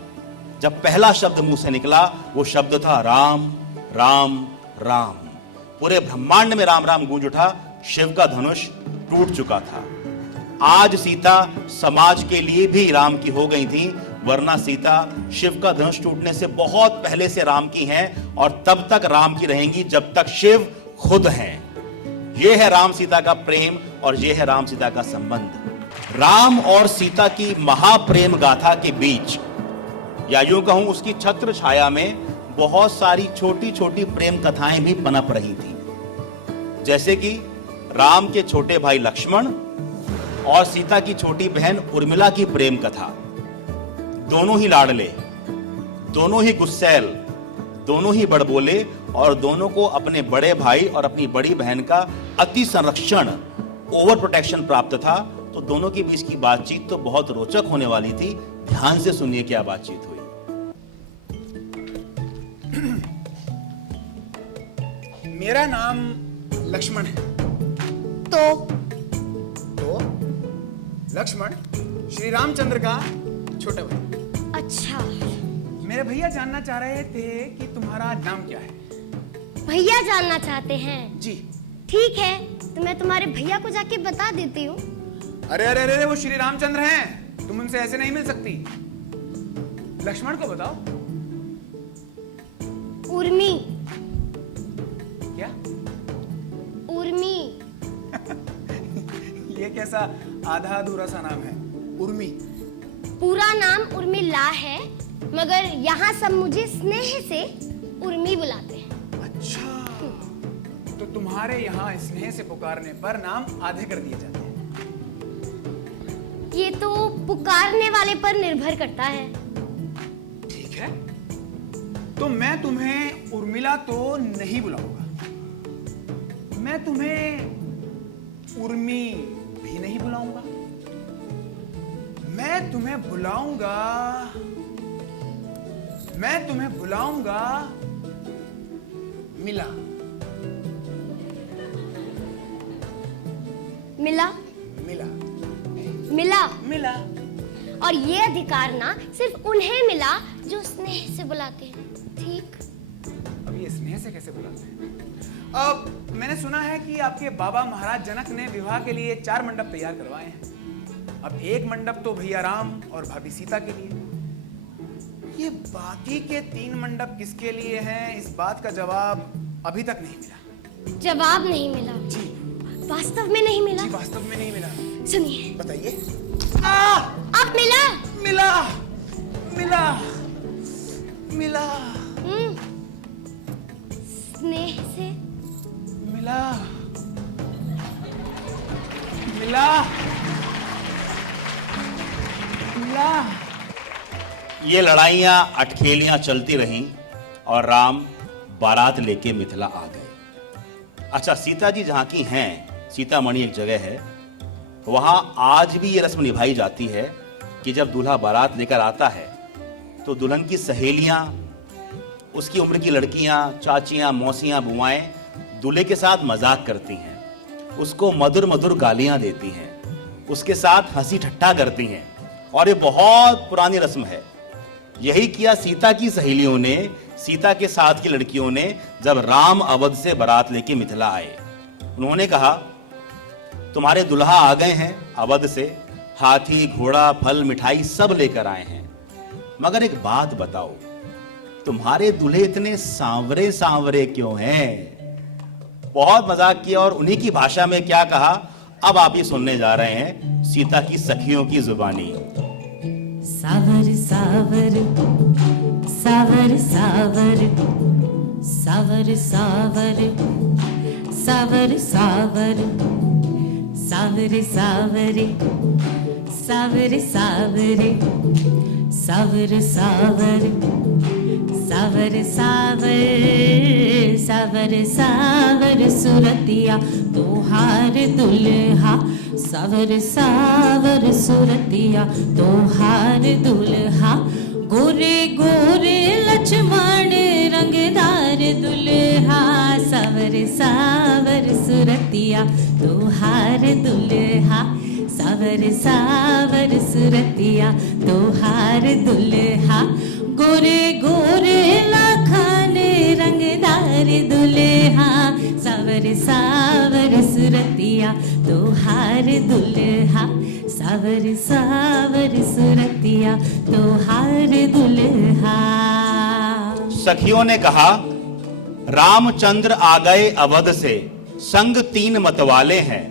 जब पहला शब्द मुंह से निकला, वो शब्द था राम राम राम। पूरे ब्रह्मांड में राम राम गूंज उठा। शिव का धनुष टूट चुका था। आज सीता समाज के लिए भी राम की हो गई थी, वरना सीता शिव का धनुष टूटने से बहुत पहले से राम की हैं और तब तक राम की रहेंगी जब तक शिव खुद हैं। यह है राम सीता का प्रेम और यह है राम सीता का संबंध। राम और सीता की महाप्रेम गाथा के बीच, या यूं कहूं उसकी छत्र छाया में, बहुत सारी छोटी छोटी प्रेम कथाएं भी पनप रही थी। जैसे कि राम के छोटे भाई लक्ष्मण और सीता की छोटी बहन उर्मिला की प्रेम कथा। दोनों ही लाडले, दोनों ही गुस्सैल, दोनों ही बड़बोले और दोनों को अपने बड़े भाई और अपनी बड़ी बहन का अति संरक्षण, ओवर प्रोटेक्शन प्राप्त था। तो दोनों के बीच की बातचीत तो बहुत रोचक होने वाली थी। ध्यान से सुनिए क्या बातचीत हुई। मेरा नाम लक्ष्मण है। तो लक्ष्मण श्री रामचंद्र का छोटा भाई। अच्छा, मेरे भैया जानना चाह रहे थे कि तुम्हारा नाम क्या है। भैया जानना चाहते हैं? जी। ठीक है, तो मैं तुम्हारे भैया को जाके बता देती हूँ। अरे अरे अरे, वो श्री रामचंद्र हैं, तुम उनसे ऐसे नहीं मिल सकती। लक्ष्मण को बताओ। उर्मी। क्या? उर्मी। ये कैसा आधा अधूरा सा नाम है, उर्मी? पूरा नाम उर्मिला है, मगर यहाँ सब मुझे स्नेह से उर्मी बुलाते हैं। अच्छा, तो तुम्हारे यहाँ स्नेह से पुकारने पर नाम आधे कर दिए जाते हैं। ये तो पुकारने वाले पर निर्भर करता है। ठीक है, तो मैं तुम्हें उर्मिला तो नहीं बुलाऊंगा, मैं तुम्हें उर्मी भी नहीं बुलाऊंगा, मैं तुम्हें बुलाऊंगा मिला। मिला मिला मिला। मिला। और ये अधिकार ना सिर्फ उन्हें मिला जो स्नेह से बुलाते हैं, ठीक? अब ये स्नेह से कैसे बुलाते हैं? अब मैंने सुना है कि आपके बाबा महाराज जनक ने विवाह के लिए 4 मंडप तैयार करवाए हैं। अब एक मंडप तो भैया राम और भाभी सीता के लिए, ये बाकी के 3 मंडप किसके लिए हैं, इस बात का जवाब अभी तक नहीं मिला। जवाब नहीं मिला? जी वास्तव में नहीं मिला? जी, वास्तव में नहीं मिला। सुनिए, बताइए। अब मिला। मिला मिला मिला स्नेह से मिला मिला मिला। ये लड़ाइयाँ अटखेलियाँ चलती रहीं और राम बारात लेके मिथिला आ गए। अच्छा, सीता जी जहाँ की हैं, सीतामढ़ी एक जगह है, वहाँ आज भी ये रस्म निभाई जाती है कि जब दूल्हा बारात लेकर आता है तो दुल्हन की सहेलियाँ, उसकी उम्र की लड़कियाँ, चाचियाँ, मौसियाँ, बुआएं दूल्हे के साथ मजाक करती हैं, उसको मधुर मधुर गालियाँ देती हैं, उसके साथ हंसी ठट्ठा करती हैं, और ये बहुत पुरानी रस्म है। यही किया सीता की सहेलियों ने, सीता के साथ की लड़कियों ने, जब राम अवध से बारात लेके मिथिला आए। उन्होंने कहा, तुम्हारे दुल्हा आ गए हैं अवध से, हाथी, घोड़ा, फल, मिठाई सब लेकर आए हैं, मगर एक बात बताओ, तुम्हारे दूल्हे इतने सांवरे सांवरे क्यों हैं? बहुत मजाक किया और उन्हीं की भाषा में क्या कहा, अब आप ये सुनने जा रहे हैं सीता की सखियों की जुबानी। सावर सावर सावर सावर सावर सावर सावर सावर सावर सावर सावर सावर सावर सावर सावर सावर सावर सावर सुरतिया तोहार दुल्हा, सावर सावर सुरतिया तोहार दुल्हा, गोरे गोरे लक्ष्मण रंगदार दुल्हा, सावर सावर सुरतिया तोहार दुल्हा, सावर सावर सुरतिया तोहार दुल्हा, गोरे गोरे लखन रंगदार दुल्हा, सावर सावर सुरतिया तोहार दुल्हा, सावर सावर सुरतिया तोहार दुल्हा। सखियों ने कहा, रामचंद्र आ गए अवध से, संग 3 मतवाले हैं,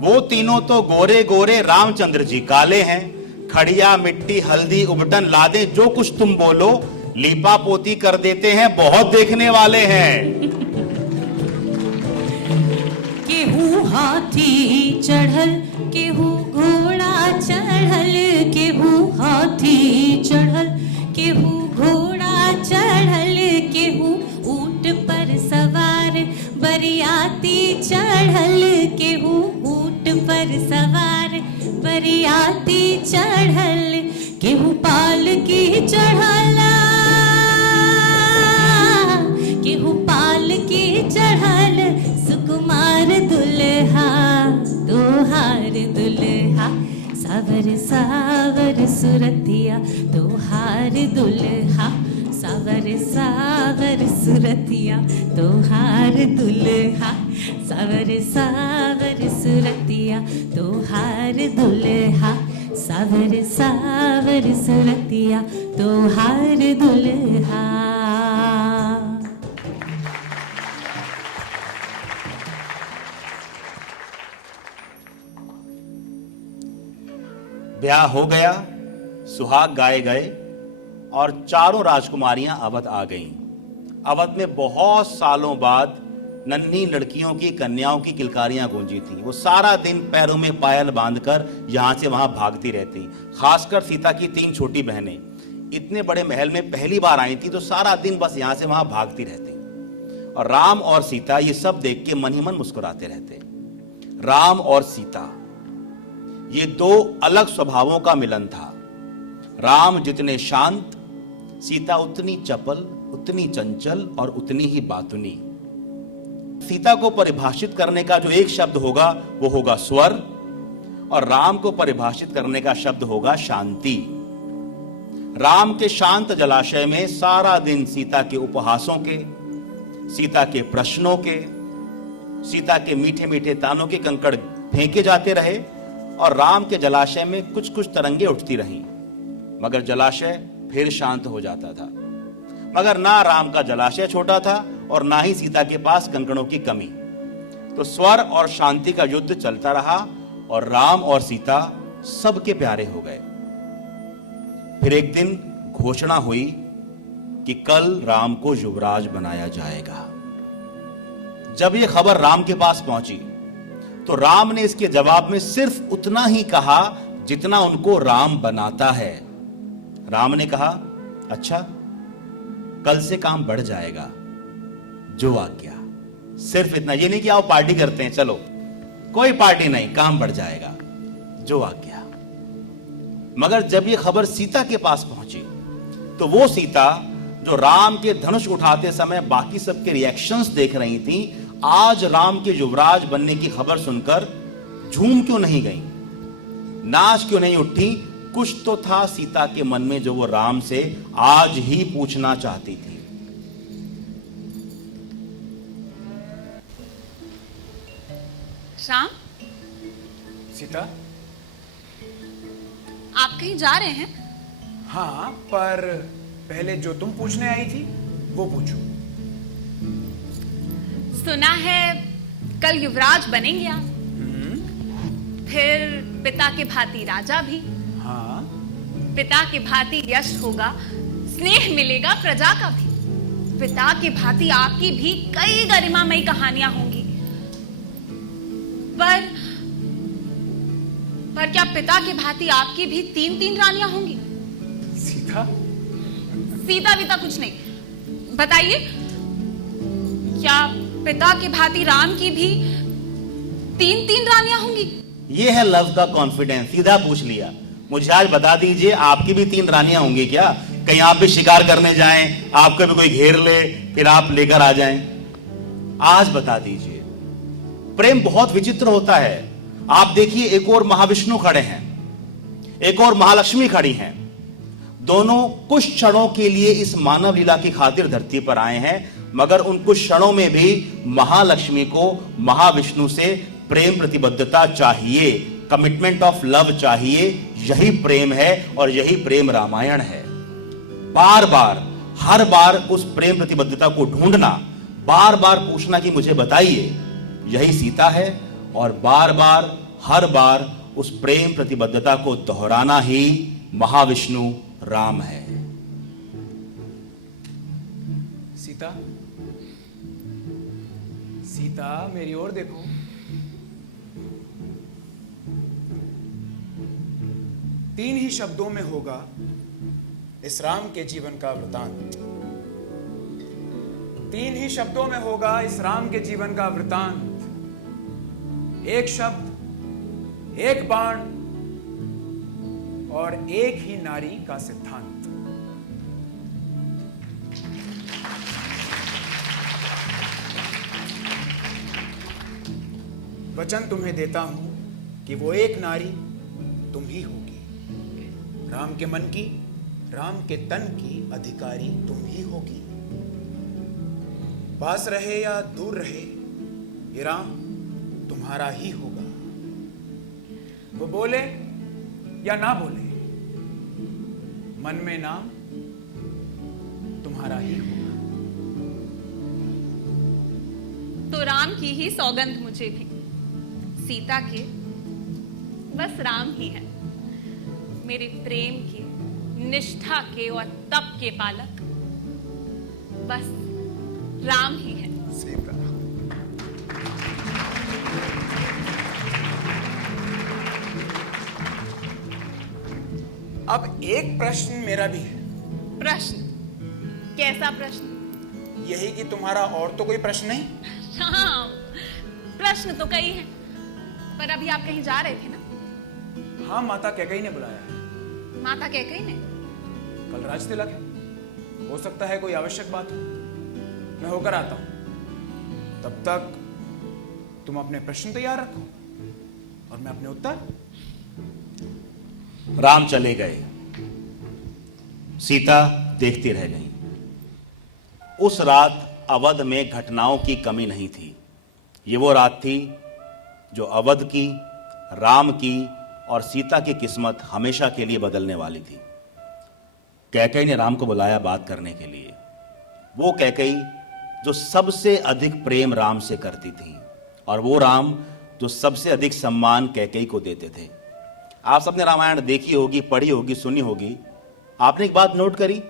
वो तीनों तो गोरे गोरे, रामचंद्र जी काले हैं, खड़िया मिट्टी हल्दी उबटन ला दे, जो कुछ तुम बोलो, लीपा पोती कर देते हैं, बहुत देखने वाले हैं। केहू हाथी चढ़ल, केहू घोड़ा चढ़ल, केहू हाथी चढ़ल, केहू घोड़ा चढ़ल, केहू ऊंट पर सवार बरियाती चढ़ल, केहू ऊंट पर सवार बरियाती चढ़ल, केहू पालकी चढ़ला, केहू पालकी चढ़ल, सुकुमार दुल्हा तोहार दुल्हा, सावर सावर सुरतिया तोहार दुल्हा, सावर सावर सुरतिया तोहार दुल्हा, सावर सावर सुरतिया तोहार दुल्हा, सावर सावर सुरतिया तोहार दुल्हा। ब्याह हो गया, सुहाग गाए गए और चारों राजकुमारियां अवध आ गईं। अवध में बहुत सालों बाद नन्ही लड़कियों की, कन्याओं की किलकारियां गूंजी थी। वो सारा दिन पैरों में पायल बांधकर यहां से वहां भागती रहती। खासकर सीता की 3 छोटी बहनें इतने बड़े महल में पहली बार आई थी, तो सारा दिन बस यहां से वहां भागती रहती। और राम और सीता ये सब देख के मन ही मन मुस्कुराते रहते। राम और सीता ये 2 अलग स्वभावों का मिलन था। राम जितने शांत, सीता उतनी चपल, उतनी चंचल और उतनी ही बातुनी। सीता को परिभाषित करने का जो एक शब्द होगा वो होगा स्वर, और राम को परिभाषित करने का शब्द होगा शांति। राम के शांत जलाशय में सारा दिन सीता के उपहासों के, सीता के प्रश्नों के, सीता के मीठे मीठे तानों के कंकड़ फेंके जाते रहे, और राम के जलाशय में कुछ कुछ तरंगे उठती रहीं, मगर जलाशय फिर शांत हो जाता था। मगर ना राम का जलाशय छोटा था और ना ही सीता के पास कंकड़ों की कमी। तो स्वर और शांति का युद्ध चलता रहा और राम और सीता सबके प्यारे हो गए। फिर एक दिन घोषणा हुई कि कल राम को युवराज बनाया जाएगा। जब यह खबर राम के पास पहुंची तो राम ने इसके जवाब में सिर्फ उतना ही कहा जितना उनको राम बनाता है। राम ने कहा, अच्छा, कल से काम बढ़ जाएगा, जो आज्ञा। सिर्फ इतना, ये नहीं कि आओ पार्टी करते हैं, चलो, कोई पार्टी नहीं, काम बढ़ जाएगा, जो आज्ञा। मगर जब ये खबर सीता के पास पहुंची तो वो सीता जो राम के धनुष उठाते समय बाकी सबके रिएक्शंस देख रही थी, आज राम के युवराज बनने की खबर सुनकर झूम क्यों नहीं गई, नाच क्यों नहीं उठी? कुछ तो था सीता के मन में जो वो राम से आज ही पूछना चाहती थी। राम, सीता, आप कहीं जा रहे हैं? हाँ, पर पहले जो तुम पूछने आई थी वो पूछो। सुना है कल युवराज बनेंगे आप, फिर पिता के भांति राजा भी। हाँ, पिता के भांति यश होगा, स्नेह मिलेगा प्रजा का भी। पिता के भांति आपकी भी कई गरिमामयी कहानियां होंगी। पर क्या पिता के भांति आपकी भी 3-3 रानियां होंगी? सीता, सीता बीता कुछ नहीं, बताइए, क्या पिता के भांति राम की भी 3-3 रानियां होंगी? ये है लव का कॉन्फिडेंस। सीधा पूछ लिया, मुझे आज बता दीजिए, आपकी भी 3 रानियां होंगी क्या? कहीं आप भी शिकार करने जाएं, आपको भी कोई घेर ले, फिर आप लेकर आ जाएं। आज बता दीजिए। प्रेम बहुत विचित्र होता है। आप देखिए, एक और महाविष्णु खड़े हैं, एक और महालक्ष्मी खड़ी हैं। दोनों कुछ क्षणों के लिए इस मानव लीला की खातिर धरती पर आए हैं, मगर उन कुछ क्षणों में भी महालक्ष्मी को महाविष्णु से प्रेम प्रतिबद्धता चाहिए, कमिटमेंट ऑफ लव चाहिए। यही प्रेम है और यही प्रेम रामायण है। बार बार, हर बार उस प्रेम प्रतिबद्धता को ढूंढना, बार बार पूछना कि मुझे बताइए, यही सीता है। और बार बार, हर बार उस प्रेम प्रतिबद्धता को दोहराना ही महाविष्णु राम है। सीता, सीता, मेरी ओर देखो। तीन ही शब्दों में होगा इस राम के जीवन का वृतांत। 3 ही शब्दों में होगा इस राम के जीवन का वृतांत। एक शब्द, एक बाण और एक ही नारी का सिद्धांत। वचन तुम्हें देता हूं कि वो एक नारी तुम ही होगी। राम के मन की, राम के तन की अधिकारी तुम ही होगी। पास रहे या दूर रहे, ये राम तुम्हारा ही होगा। वो बोले या ना बोले, मन में नाम तुम्हारा ही होगा। तो राम की ही सौगंध मुझे भी, सीता के बस राम ही है, मेरे प्रेम के, निष्ठा के और तप के पालक बस राम ही है। सीता, अब एक प्रश्न मेरा भी है। प्रश्न? कैसा प्रश्न? यही कि तुम्हारा और तो कोई प्रश्न नहीं? हाँ, प्रश्न तो कई हैं, पर अभी आप कहीं जा रहे थे ना? हाँ, माता कैकई ने बुलाया है। माता कैकई ने? कल राज तिलक है, हो सकता है कोई आवश्यक बात हो। मैं होकर आता हूं, तब तक तुम अपने प्रश्न तैयार रखो और मैं अपने उत्तर। राम चले गए, सीता देखती रह गई। उस रात अवध में घटनाओं की कमी नहीं थी। ये वो रात थी जो अवध की, राम की और सीता की किस्मत हमेशा के लिए बदलने वाली थी। कैकेयी ने राम को बुलाया बात करने के लिए। वो कैकेयी जो सबसे अधिक प्रेम राम से करती थी, और वो राम जो सबसे अधिक सम्मान कैकेयी को देते थे। आप सबने रामायण देखी होगी, पढ़ी होगी, सुनी होगी। आपने एक बात नोट करी,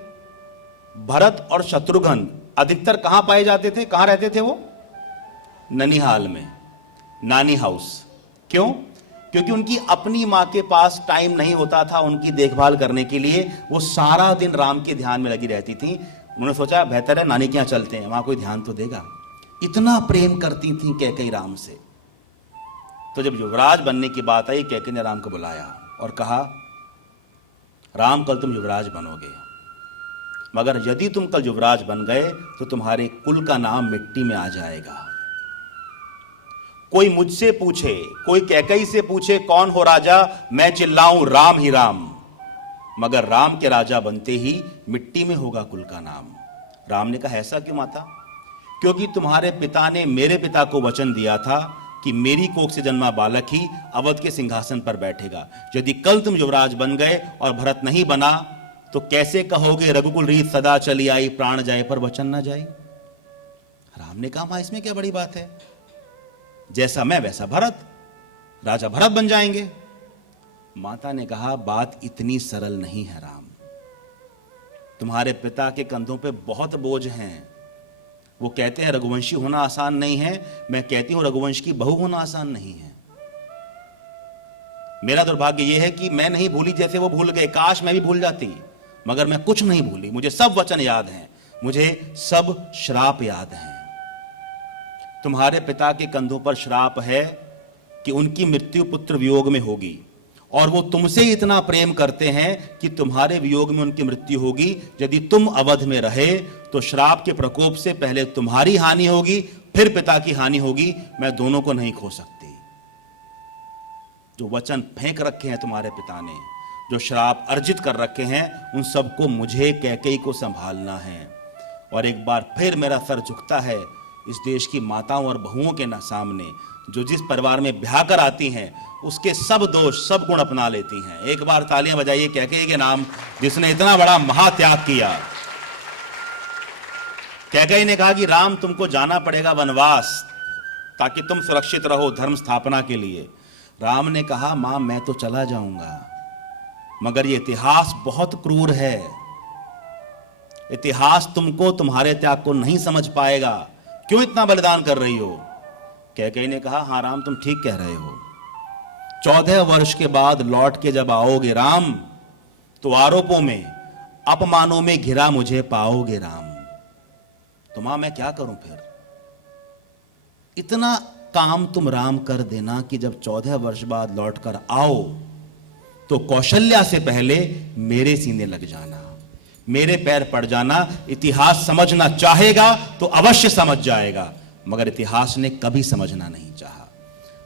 भरत और शत्रुघ्न अधिकतर कहां पाए जाते थे, कहां रहते थे वो? ननिहाल में, नानी हाउस। क्यों? क्योंकि उनकी अपनी मां के पास टाइम नहीं होता था उनकी देखभाल करने के लिए। वो सारा दिन राम के ध्यान में लगी रहती थी। उन्होंने सोचा बेहतर है नानी के यहां चलते हैं, वहां कोई ध्यान तो देगा। इतना प्रेम करती थी कैकेयी राम से। तो जब युवराज बनने की बात आई, कैकेयी ने राम को बुलाया और कहा, राम कल तुम युवराज बनोगे, मगर यदि तुम कल युवराज बन गए तो तुम्हारे कुल का नाम मिट्टी में आ जाएगा। कोई मुझसे पूछे, कोई कैकेयी से पूछे कौन हो राजा, मैं चिल्लाऊं राम ही राम, मगर राम के राजा बनते ही मिट्टी में होगा कुल का नाम। राम ने कहा, ऐसा क्यों माता? क्योंकि तुम्हारे पिता ने मेरे पिता को वचन दिया था कि मेरी कोख से जन्मा बालक ही अवध के सिंहासन पर बैठेगा। यदि कल तुम युवराज बन गए और भरत नहीं बना तो कैसे कहोगे रघुकुल रीत सदा चली आई, प्राण जाए पर वचन ना जाए। राम ने कहा, मां इसमें क्या बड़ी बात है, जैसा मैं वैसा भरत, राजा भरत बन जाएंगे। माता ने कहा, बात इतनी सरल नहीं है राम, तुम्हारे पिता के कंधों पे बहुत बोझ हैं। वो कहते हैं रघुवंशी होना आसान नहीं है, मैं कहती हूं रघुवंश की बहू होना आसान नहीं है। मेरा दुर्भाग्य यह है कि मैं नहीं भूली जैसे वो भूल गए। काश मैं भी भूल जाती, मगर मैं कुछ नहीं भूली। मुझे सब वचन याद हैं, मुझे सब श्राप याद हैं। तुम्हारे पिता के कंधों पर श्राप है कि उनकी मृत्यु पुत्र वियोग में होगी, और वो तुमसे इतना प्रेम करते हैं कि तुम्हारे वियोग में उनकी मृत्यु होगी। यदि तुम अवध में रहे तो श्राप के प्रकोप से पहले तुम्हारी हानि होगी, फिर पिता की हानि होगी। मैं दोनों को नहीं खो सकती। जो वचन फेंक रखे हैं तुम्हारे पिता ने, जो श्राप अर्जित कर रखे हैं, उन सबको मुझे कैकेयी को संभालना है। और एक बार फिर मेरा सर झुकता है इस देश की माताओं और बहुओं के सामने, जो जिस परिवार में ब्याह कर आती हैं उसके सब दोष, सब गुण अपना लेती हैं। एक बार तालियां बजाइए कैकेयी के नाम, जिसने इतना बड़ा महात्याग किया। कैकेयी ने कहा कि राम तुमको जाना पड़ेगा वनवास, ताकि तुम सुरक्षित रहो धर्म स्थापना के लिए। राम ने कहा, मां मैं तो चला जाऊंगा, मगर ये इतिहास बहुत क्रूर है। इतिहास तुमको, तुम्हारे त्याग को नहीं समझ पाएगा। क्यों इतना बलिदान कर रही हो? कैकेयी ने कहा, हाँ राम तुम ठीक कह रहे हो। 14 वर्ष के बाद लौट के जब आओगे राम, तो आरोपों में, अपमानों में घिरा मुझे पाओगे राम। तो मां मैं क्या करूं फिर? इतना काम तुम राम कर देना कि जब 14 वर्ष बाद लौट कर आओ तो कौशल्या से पहले मेरे सीने लग जाना, मेरे पैर पड़ जाना। इतिहास समझना चाहेगा तो अवश्य समझ जाएगा, मगर इतिहास ने कभी समझना नहीं चाहा।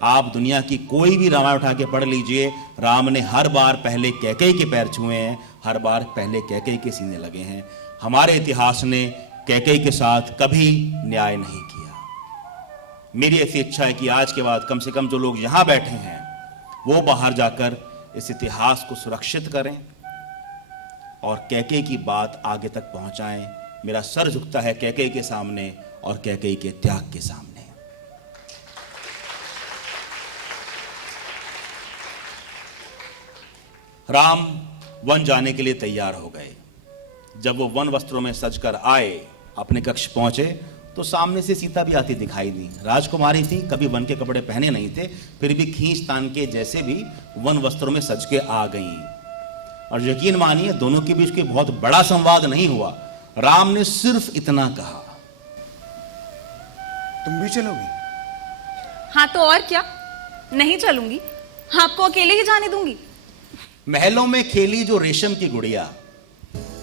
आप दुनिया की कोई भी रामायण उठा के पढ़ लीजिए, राम ने हर बार पहले कैकेयी के पैर छुए हैं, हर बार पहले कैकेयी के सीने लगे हैं। हमारे इतिहास ने कैकेयी के साथ कभी न्याय नहीं किया। मेरी ऐसी इच्छा है कि आज के बाद कम से कम जो लोग यहां बैठे हैं वो बाहर जाकर इस इतिहास को सुरक्षित करें और कैकेयी की बात आगे तक पहुंचाएं। मेरा सर झुकता है कैकेयी के सामने और कैकेयी के त्याग के सामने। राम वन जाने के लिए तैयार हो गए। जब वो वन वस्त्रों में सजकर आए, अपने कक्ष पहुंचे, तो सामने से सीता भी आती दिखाई दी। राजकुमारी थी, कभी वन के कपड़े पहने नहीं थे, फिर भी खींच तान के जैसे भी वन वस्त्रों में सज के आ गईं। और यकीन मानिए दोनों के बीच कोई बहुत बड़ा संवाद नहीं हुआ। राम ने सिर्फ इतना कहा, तुम भी चलोगी? हाँ तो और क्या, नहीं चलूंगी, आपको अकेले ही जाने दूंगी। महलों में खेली जो रेशम की गुड़िया,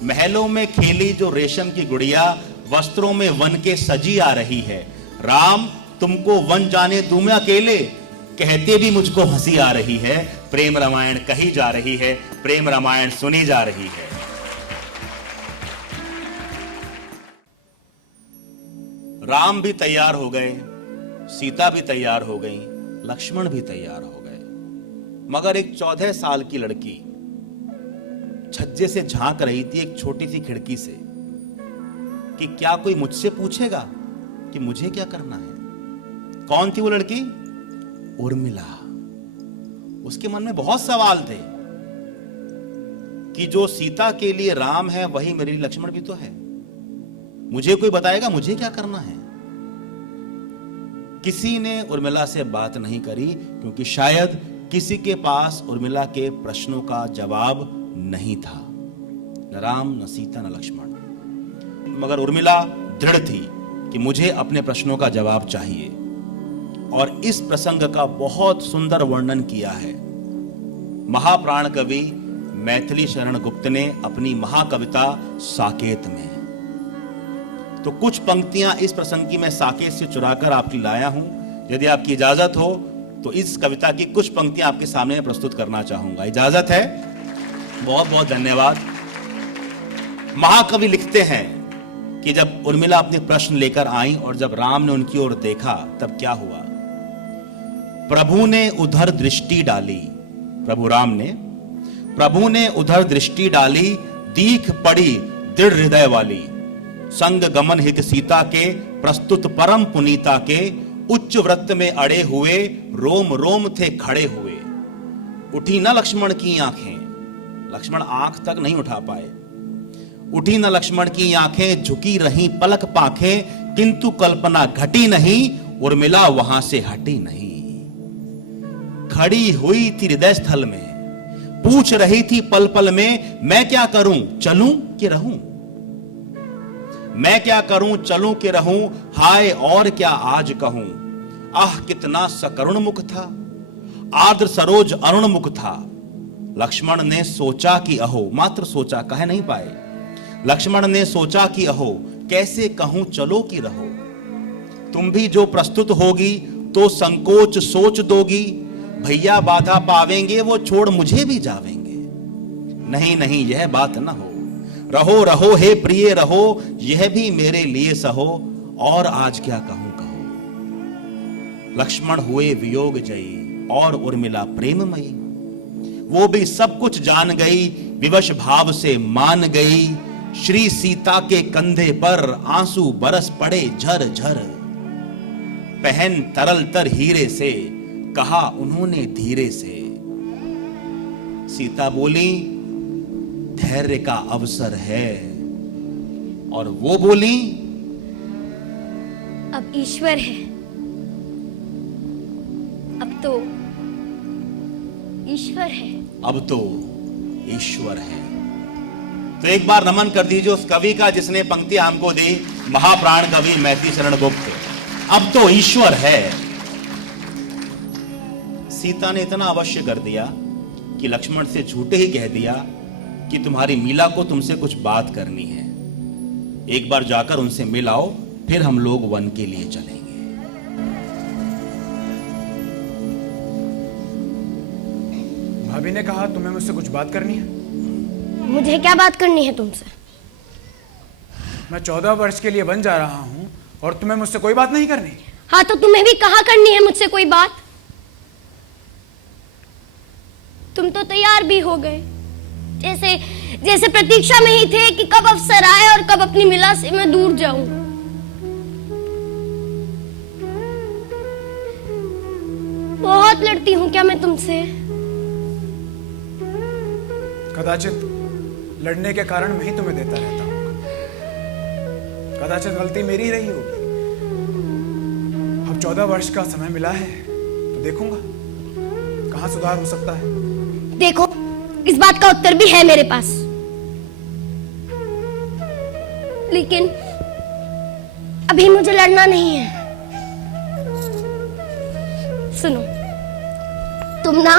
महलों में खेली जो रेशम की गुड़िया, वस्त्रों में वन के सजी आ रही है। राम तुमको वन जाने दूं मैं अकेले, कहते भी मुझको हंसी आ रही है। प्रेम रामायण कही जा रही है, प्रेम रामायण सुनी जा रही है। राम भी तैयार हो गए, सीता भी तैयार हो गई, लक्ष्मण भी तैयार हो गए, मगर एक 14 साल की लड़की छज्जे से झांक रही थी एक छोटी सी खिड़की से कि क्या कोई मुझसे पूछेगा कि मुझे क्या करना है। कौन थी वो लड़की? उर्मिला। उसके मन में बहुत सवाल थे कि जो सीता के लिए राम है वही मेरे लिए लक्ष्मण भी तो है, मुझे कोई बताएगा मुझे क्या करना है। किसी ने उर्मिला से बात नहीं करी क्योंकि शायद किसी के पास उर्मिला के प्रश्नों का जवाब नहीं था, न राम न सीता न लक्ष्मण। मगर उर्मिला दृढ़ थी कि मुझे अपने प्रश्नों का जवाब चाहिए, और इस प्रसंग का बहुत सुंदर वर्णन किया है महाप्राण कवि मैथिली शरण गुप्त ने अपनी महाकविता साकेत में। तो कुछ पंक्तियां इस प्रसंग की मैं साकेत से चुराकर आपकी लाया हूं। यदि आपकी इजाजत हो तो इस कविता की कुछ पंक्तियां आपके सामने प्रस्तुत करना चाहूंगा, इजाजत है? बहुत बहुत धन्यवाद। महाकवि लिखते हैं कि जब उर्मिला अपने प्रश्न लेकर आई और जब राम ने उनकी ओर देखा तब क्या हुआ। प्रभु ने उधर दृष्टि डाली, प्रभु राम ने, प्रभु ने उधर दृष्टि डाली, दीख पड़ी दृढ़ हृदय वाली। संग गमन हित सीता के, प्रस्तुत परम पुनीता के, उच्च व्रत में अड़े हुए, रोम रोम थे खड़े हुए। उठी न लक्ष्मण की आंखें, लक्ष्मण आंख तक नहीं उठा पाए। उठी न लक्ष्मण की आंखें, झुकी रही पलक पाखें, किंतु कल्पना घटी नहीं, उर्मिला वहां से हटी नहीं। खड़ी हुई थी हृदय स्थल में, पूछ रही थी पल पल में, मैं क्या करूं चलूं कि रहूं। मैं क्या करूं चलूं कि रहूं, हाय और क्या आज कहूं। आह कितना सकरुण मुख था, आर्द्र सरोज अरुण मुख था। लक्ष्मण ने सोचा कि अहो, मात्र सोचा, कह नहीं पाए। लक्ष्मण ने सोचा कि अहो, कैसे कहूं चलो कि रहो। तुम भी जो प्रस्तुत होगी तो संकोच सोच दोगी, भैया बाधा पावेंगे वो छोड़ मुझे भी जावेंगे। नहीं नहीं यह बात न हो, रहो रहो हे प्रिय रहो, यह भी मेरे लिए सहो, और आज क्या कहूं कहो। लक्ष्मण हुए वियोग जयी और उर्मिला प्रेममयी, वो भी सब कुछ जान गई, विवश भाव से मान गई। श्री सीता के कंधे पर आंसू बरस पड़े झर झर, पहन तरल तर हीरे से, कहा उन्होंने धीरे से। सीता बोली धैर्य का अवसर है, और वो बोली अब ईश्वर है, अब तो ईश्वर है। अब तो ईश्वर है। तो एक बार नमन कर दीजिए उस कवि का जिसने पंक्ति हमको दी, महाप्राण कवि मैथिली शरण गुप्त। अब तो ईश्वर है। सीता ने इतना अवश्य कर दिया कि लक्ष्मण से झूठे ही कह दिया कि तुम्हारी मीला को तुमसे कुछ बात करनी है, एक बार जाकर उनसे मिल आओ, फिर हम लोग वन के लिए चलेंगे। भाभी ने कहा तुम्हें मुझसे कुछ बात करनी है। मुझे क्या बात करनी है तुमसे? मैं 14 वर्ष के लिए वन जा रहा हूं और तुम्हें मुझसे कोई बात नहीं करनी। हाँ तो तुम्हें भी कहाँ करनी है मुझसे कोई बात? तुम तो तैयार भी हो गए, जैसे जैसे प्रतीक्षा में ही थे कि कब अवसर आए और कब अपनी मिला से मैं दूर जाऊं। बहुत लड़ती हूं क्या मैं तुमसे? कदाचित लड़ने के कारण मैं ही तुम्हें देता रहता हूं, कदाचित गलती मेरी रही होगी। अब 14 वर्ष का समय मिला है तो देखूंगा कहां सुधार हो सकता है। देखो इस बात का उत्तर भी है मेरे पास, लेकिन अभी मुझे लड़ना नहीं है। सुनो, तुम ना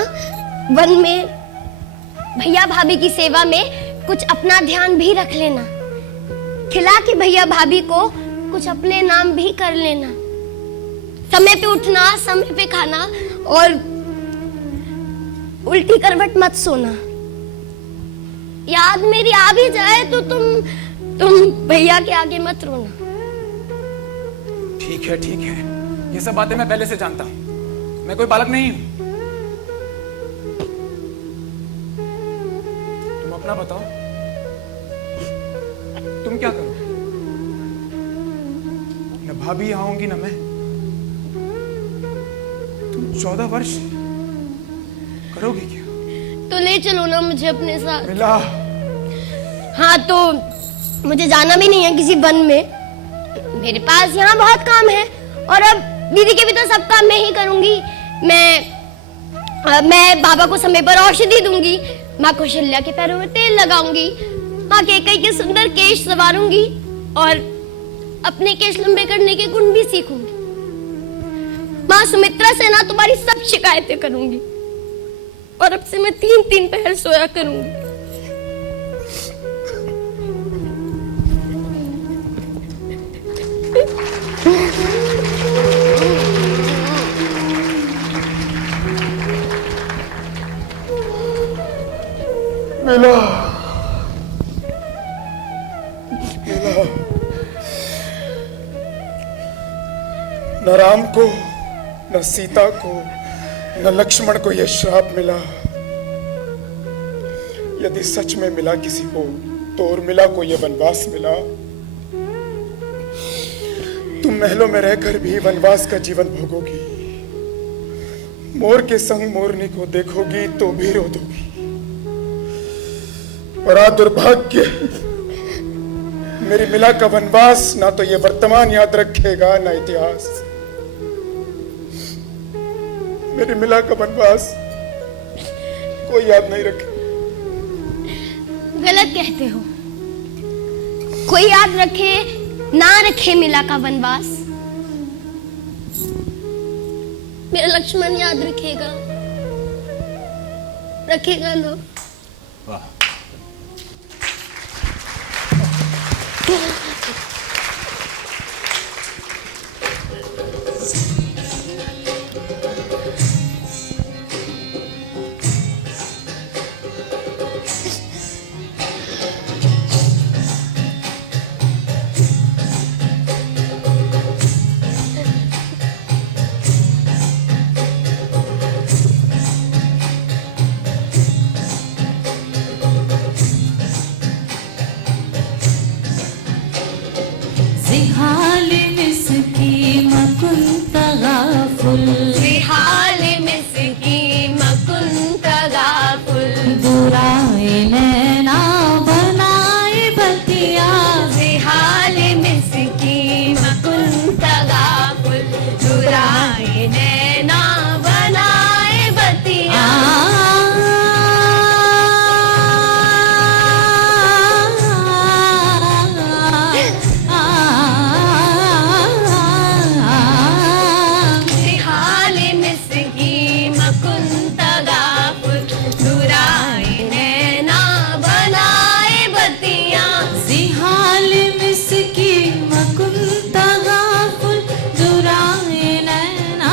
वन में भैया भाभी की सेवा में कुछ अपना ध्यान भी रख लेना। खिला के भैया भाभी को कुछ अपने नाम भी कर लेना। समय पे उठना, समय पे खाना और उल्टी करवट मत सोना। याद मेरी आ भी जाए तो तुम भैया के आगे मत रोना। ठीक है, ठीक है, ये सब बातें मैं पहले से जानता हूं। मैं कोई बालक नहीं हूं। तुम अपना बताओ, तुम क्या करो? न भाभी आऊंगी न मैं। तुम 14 वर्ष करोगी क्या? तो ले चलो ना मुझे अपने साथ। मिला। हाँ, तो मुझे जाना भी नहीं है किसी वन में। मेरे पास यहाँ बहुत काम है और अब दीदी के भी तो सब काम मैं ही करूंगी। मैं बाबा को समय पर औषधि दूंगी, माँ कौशल्या के पैरों में तेल लगाऊंगी, माँ कैकेयी के सुंदर केश संवारूंगी और अपने केश लंबे करने के गुण भी सीखूंगी। माँ सुमित्रा से ना तुम्हारी सब शिकायतें करूंगी और अब से मैं 3-3 पहर सोया करूंगी। मिला। न राम को, न सीता को, न लक्ष्मण को यह श्राप मिला। यदि सच में मिला किसी को तो उर्मिला को यह वनवास मिला। तुम महलों में रहकर भी वनवास का जीवन भोगोगी। मोर के संग मोरनी को देखोगी तो भी रो दोगी। बड़ा दुर्भाग्य, मेरी मिला का वनवास ना तो ये वर्तमान याद रखेगा ना इतिहास। मेरी मिला का वनवास कोई याद नहीं रखे। गलत कहते हो। कोई याद रखे ना रखे मिला का वनवास, मेरा लक्ष्मण याद रखेगा। रखेगा ना। वाह। जिहाल मिसकी मकुंत गाफुल, जिहाल मिसकी मकुंत गाफुल, बुराए नैना बनाए बतिया। जिहाल मिसकी मकुंत गाफुल, बुराए नैना बनाए बतिया। जिहाल मिसकी मकुंत गाफुल, बुराए नैना बनाए बतिया। जिहाल मिसकी मकुंत गाफुल, दुराए नैना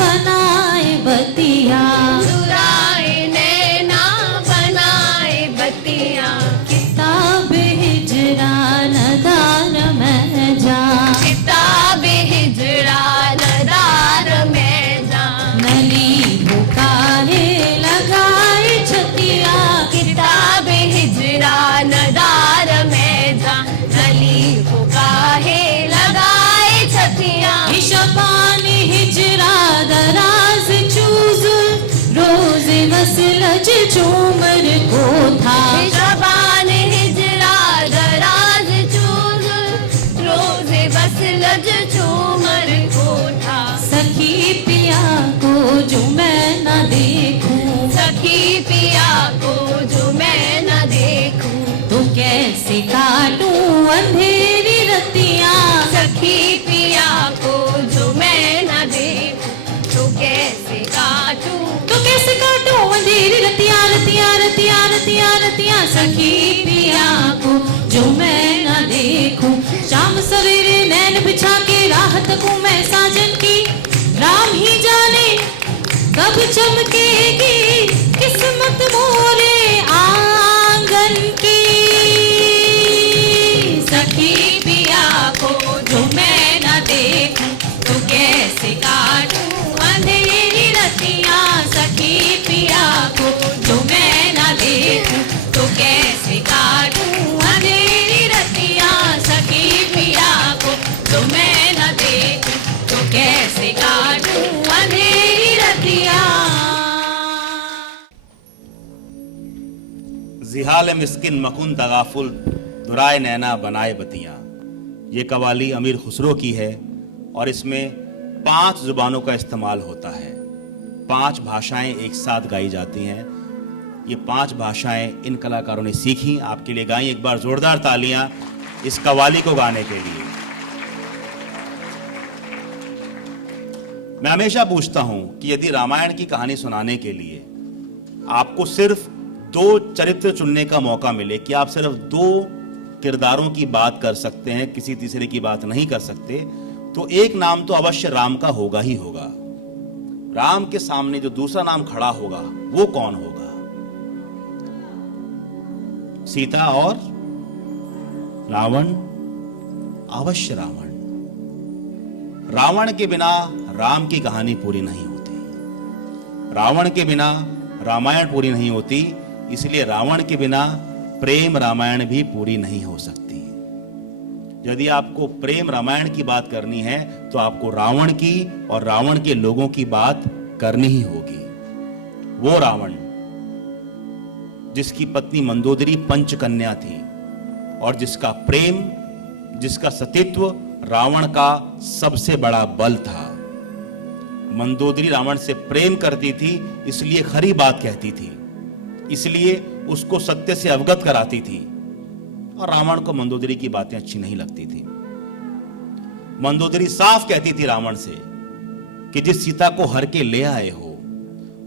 बनाए बतिया। बुराए नैना बनाए बतिया। किताब हिजरा नदार में जा, किताब हिजरा नदार में जा। नली बुकारे लगाए छतिया। किताब हिजरा नदार में जा, नली को काहे लगाए छतिया। शबान हिजरा दराज चूजुल, रोज मसलज चूमर को था। शबान हिजरा दराज चूजुल, रोज़े बसलज चूमर को था। सखी पिया को जो मैं न देखूं, सखी पिया को जो तो कैसे काटूं अंधेरी रतियां। सखी पिया को जो मैं न देखूं तो कैसे काटूं। तो कैसे काटूं अंधेरी रतियां रतियां रतियां रतियां रतियां। सखी पिया को जो मैं न देखूं। शाम सवेरे नैन बिछा के राह तकूं मैं साजन की। राम ही जाने कब चमकेगी किस्मत मोरे आंगन की। सखी पिया को जो मैं न देखूं तो कैसे काटूं अंधेरी रतियां। सखी पिया को जो मैं न देखूं तो कैसे काटूं अंधेरी रतियां। सखी पिया को जो मैं न देखूं तो कैसे काटूं अंधेरी रतियां। जिहाल मिस्किन मकुन तगाफुल दुराए नैना बनाए बतियां। ये कवाली अमीर खुसरो की है और इसमें 5 जुबानों का इस्तेमाल होता है। 5 भाषाएं एक साथ गाई जाती हैं। ये 5 भाषाएं इन कलाकारों ने सीखी, आपके लिए गाई। एक बार जोरदार तालियां इस कवाली को गाने के लिए। मैं हमेशा पूछता हूं कि यदि रामायण की कहानी सुनाने के लिए आपको सिर्फ 2 चरित्र चुनने का मौका मिले कि आप सिर्फ 2 किरदारों की बात कर सकते हैं, किसी तीसरे की बात नहीं कर सकते, तो एक नाम तो अवश्य राम का होगा ही होगा। राम के सामने जो दूसरा नाम खड़ा होगा वो कौन होगा? सीता और रावण। अवश्य रावण। रावण के बिना राम की कहानी पूरी नहीं होती। रावण के बिना रामायण पूरी नहीं होती। इसलिए रावण के बिना प्रेम रामायण भी पूरी नहीं हो सकती। यदि आपको प्रेम रामायण की बात करनी है तो आपको रावण की और रावण के लोगों की बात करनी ही होगी। वो रावण जिसकी पत्नी मंदोदरी पंचकन्या थी और जिसका प्रेम, जिसका सतीत्व रावण का सबसे बड़ा बल था। मंदोदरी रावण से प्रेम करती थी, इसलिए खरी बात कहती थी, इसलिए उसको सत्य से अवगत कराती थी। और रावण को मंदोदरी की बातें अच्छी नहीं लगती थी। मंदोदरी साफ कहती थी रावण से कि जिस सीता को हर के ले आए हो,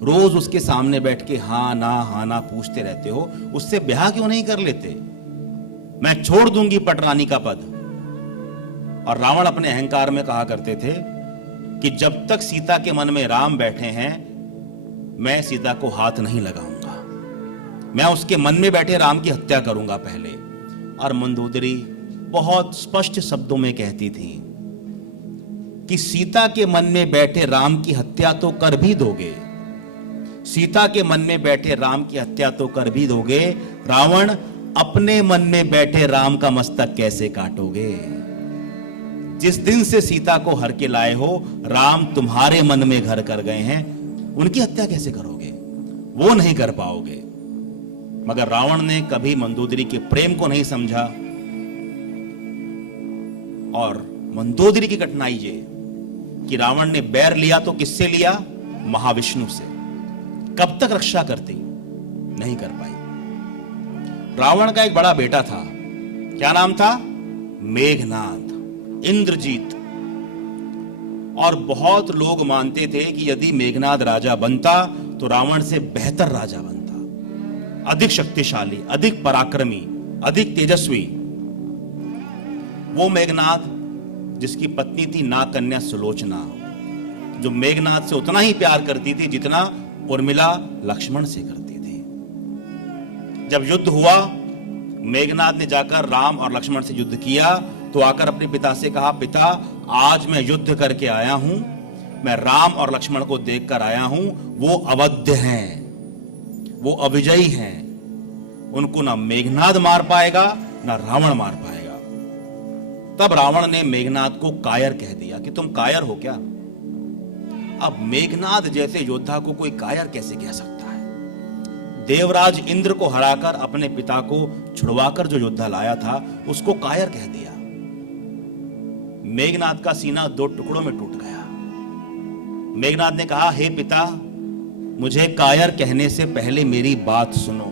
रोज उसके सामने बैठ के हाँ ना पूछते रहते हो, उससे ब्याह क्यों नहीं कर लेते? मैं छोड़ दूंगी पटरानी का पद। और रावण अपने अहंकार में कहा करते थे कि जब तक सीता के मन में राम बैठे हैं मैं सीता को हाथ नहीं लगाऊंगा, मैं उसके मन में बैठे राम की हत्या करूंगा पहले। और मंदोदरी बहुत स्पष्ट शब्दों में कहती थी कि सीता के मन में बैठे राम की हत्या तो कर भी दोगे, सीता के मन में बैठे राम की हत्या तो कर भी दोगे, रावण अपने मन में बैठे राम का मस्तक कैसे काटोगे? जिस दिन से सीता को हर के लाए हो, राम तुम्हारे मन में घर कर गए हैं, उनकी हत्या कैसे करोगे? वो नहीं कर पाओगे। मगर रावण ने कभी मंदोदरी के प्रेम को नहीं समझा। और मंदोदरी की कठिनाई ये कि रावण ने बैर लिया तो किससे लिया? महाविष्णु से। कब तक रक्षा करती? नहीं कर पाई। रावण का एक बड़ा बेटा था, क्या नाम था? मेघनाद, इंद्रजीत। और बहुत लोग मानते थे कि यदि मेघनाद राजा बनता तो रावण से बेहतर राजा बनता, अधिक शक्तिशाली, अधिक पराक्रमी, अधिक तेजस्वी। वो मेघनाद जिसकी पत्नी थी नागकन्या सुलोचना, जो मेघनाद से उतना ही प्यार करती थी जितना उर्मिला लक्ष्मण से करती थी। जब युद्ध हुआ, मेघनाद ने जाकर राम और लक्ष्मण से युद्ध किया तो आकर अपने पिता से कहा, पिता आज मैं युद्ध करके आया हूं, मैं राम और लक्ष्मण को देखकर आया हूं, वो अवध्य हैं, वो अविजयी हैं, उनको ना मेघनाद मार पाएगा ना रावण मार पाएगा। तब रावण ने मेघनाद को कायर कह दिया कि तुम कायर हो क्या? अब मेघनाद जैसे योद्धा को कोई कायर कैसे कह सकता है? देवराज इंद्र को हराकर अपने पिता को छुड़वाकर जो योद्धा लाया था उसको कायर कह दिया। मेघनाद का सीना 2 टुकड़ों में टूट गया। मेघनाद ने कहा, हे पिता, मुझे कायर कहने से पहले मेरी बात सुनो।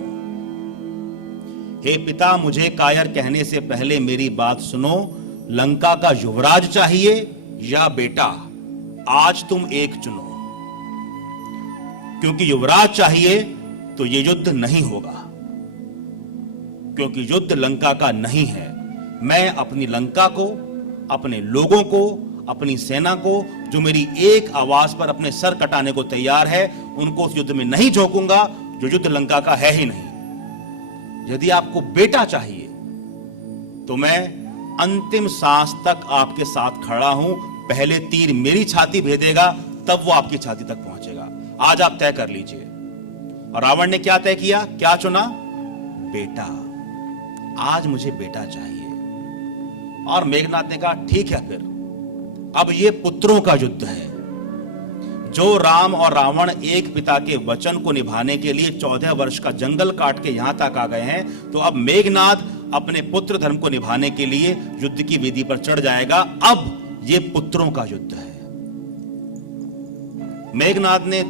हे पिता, मुझे कायर कहने से पहले मेरी बात सुनो। लंका का युवराज चाहिए या बेटा? आज तुम एक चुनो, क्योंकि युवराज चाहिए तो ये युद्ध नहीं होगा, क्योंकि युद्ध लंका का नहीं है। मैं अपनी लंका को, अपने लोगों को, अपनी सेना को, जो मेरी एक आवाज पर अपने सर कटाने को तैयार है, उनको उस युद्ध में नहीं झोंकूंगा जो युद्ध लंका का है ही नहीं। यदि आपको बेटा चाहिए तो मैं अंतिम सांस तक आपके साथ खड़ा हूं। पहले तीर मेरी छाती भेदेगा, तब वो आपकी छाती तक पहुंचेगा। आज आप तय कर लीजिए। और रावण ने क्या तय किया, क्या चुना? बेटा। आज मुझे बेटा चाहिए। और मेघनाद ने कहा ठीक है, फिर अब ये पुत्रों का युद्ध है। जो राम और रावण एक पिता के वचन को निभाने के लिए 14 वर्ष का जंगल काट के यहां तक आ गए हैं, तो अब मेघनाद अपने पुत्र धर्म को निभाने के लिए युद्ध की वेदी पर चढ़ जाएगा। अब ये पुत्रों का युद्ध है। मेघनाद ने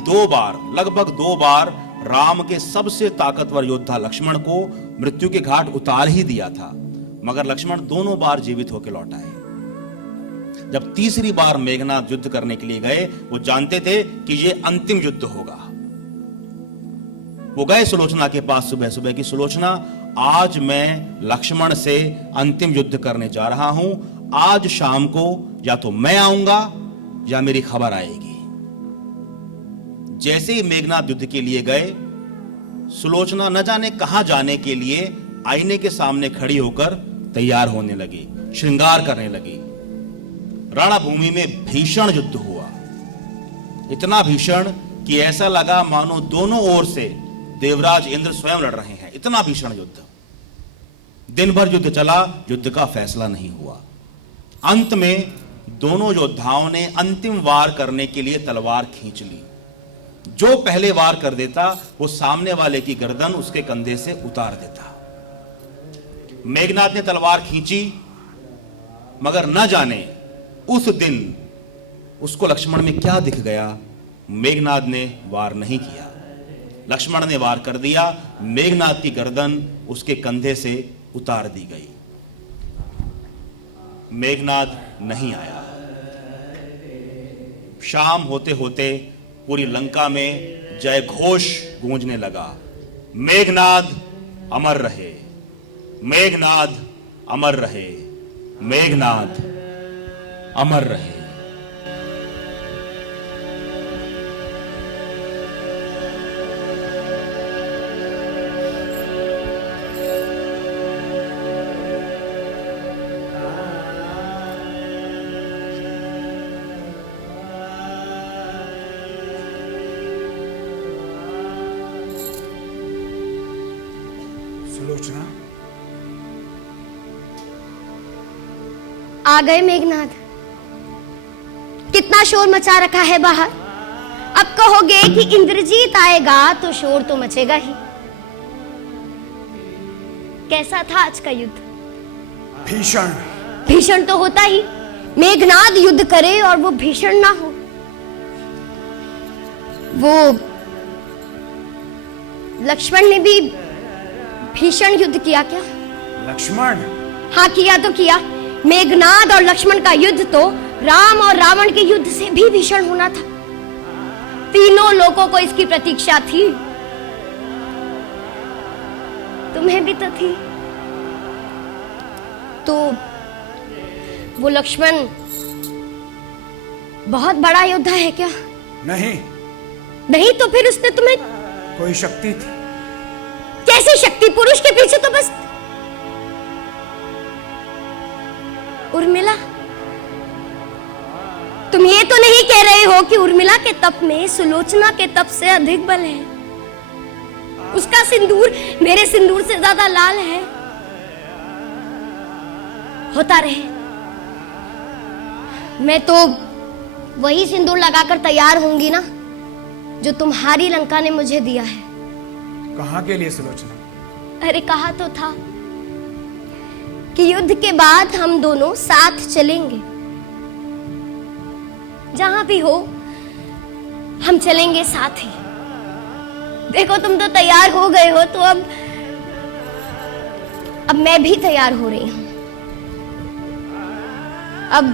लगभग दो बार राम के सबसे ताकतवर योद्धा लक्ष्मण को मृत्यु के घाट उतार ही दिया था, मगर लक्ष्मण दोनों बार जीवित होकर लौट आए। जब तीसरी बार मेघनाद युद्ध करने के लिए गए, वो जानते थे कि ये अंतिम युद्ध होगा। वो गए सुलोचना के पास सुबह सुबह की, सुलोचना, आज मैं लक्ष्मण से अंतिम युद्ध करने जा रहा हूं। आज शाम को या तो मैं आऊंगा या मेरी खबर आएगी। जैसे ही मेघनाद युद्ध के लिए गए, सुलोचना न जाने कहां जाने के लिए आईने के सामने खड़ी होकर तैयार होने लगी, श्रृंगार करने लगी। रणभूमि में भीषण युद्ध हुआ, इतना भीषण कि ऐसा लगा मानो दोनों ओर से देवराज इंद्र स्वयं लड़ रहे हैं। इतना भीषण युद्ध, दिन भर युद्ध चला, युद्ध का फैसला नहीं हुआ। अंत में दोनों योद्धाओं ने अंतिम वार करने के लिए तलवार खींच ली। जो पहले वार कर देता, वो सामने वाले की गर्दन उसके कंधे से उतार देता। मेघनाद ने तलवार खींची, मगर न जाने उस दिन उसको लक्ष्मण में क्या दिख गया। मेघनाद ने वार नहीं किया, लक्ष्मण ने वार कर दिया। मेघनाद की गर्दन उसके कंधे से उतार दी गई। मेघनाद नहीं आया। शाम होते होते पूरी लंका में जय घोष गूंजने लगा। मेघनाद अमर रहे, मेघनाद अमर रहे, मेघनाद अमर रहे। सुलोचना, आ गए मेघनाद। कितना शोर मचा रखा है बाहर। अब कहोगे कि इंद्रजीत आएगा तो शोर तो मचेगा ही। कैसा था आज का युद्ध? भीषण। भीषण तो होता ही। मेघनाद युद्ध करे और वो भीषण ना हो। वो लक्ष्मण ने भी भीषण युद्ध किया क्या? लक्ष्मण? हाँ, किया तो किया। मेघनाद और लक्ष्मण का युद्ध तो राम और रावण के युद्ध से भी भीषण होना था। तीनों लोगों को इसकी प्रतीक्षा थी। तुम्हें भी तो थी। तो वो लक्ष्मण बहुत बड़ा योद्धा है क्या? नहीं। नहीं तो फिर उसने तुम्हें? कोई शक्ति थी। कैसी शक्ति? पुरुष के पीछे तो बस उर्मिला। तुम ये तो नहीं कह रहे हो कि उर्मिला के तप में सुलोचना के तप से अधिक बल है? उसका सिंदूर मेरे सिंदूर से ज्यादा लाल है। होता रहे, मैं तो वही सिंदूर लगाकर तैयार होंगी ना जो तुम्हारी लंका ने मुझे दिया है। कहाँ के लिए सुलोचना? अरे कहा तो था कि युद्ध के बाद हम दोनों साथ चलेंगे। जहां भी हो हम चलेंगे साथ ही। देखो तुम तो तैयार हो गए हो, तो अब अब मैं भी तैयार हो रही हूं। अब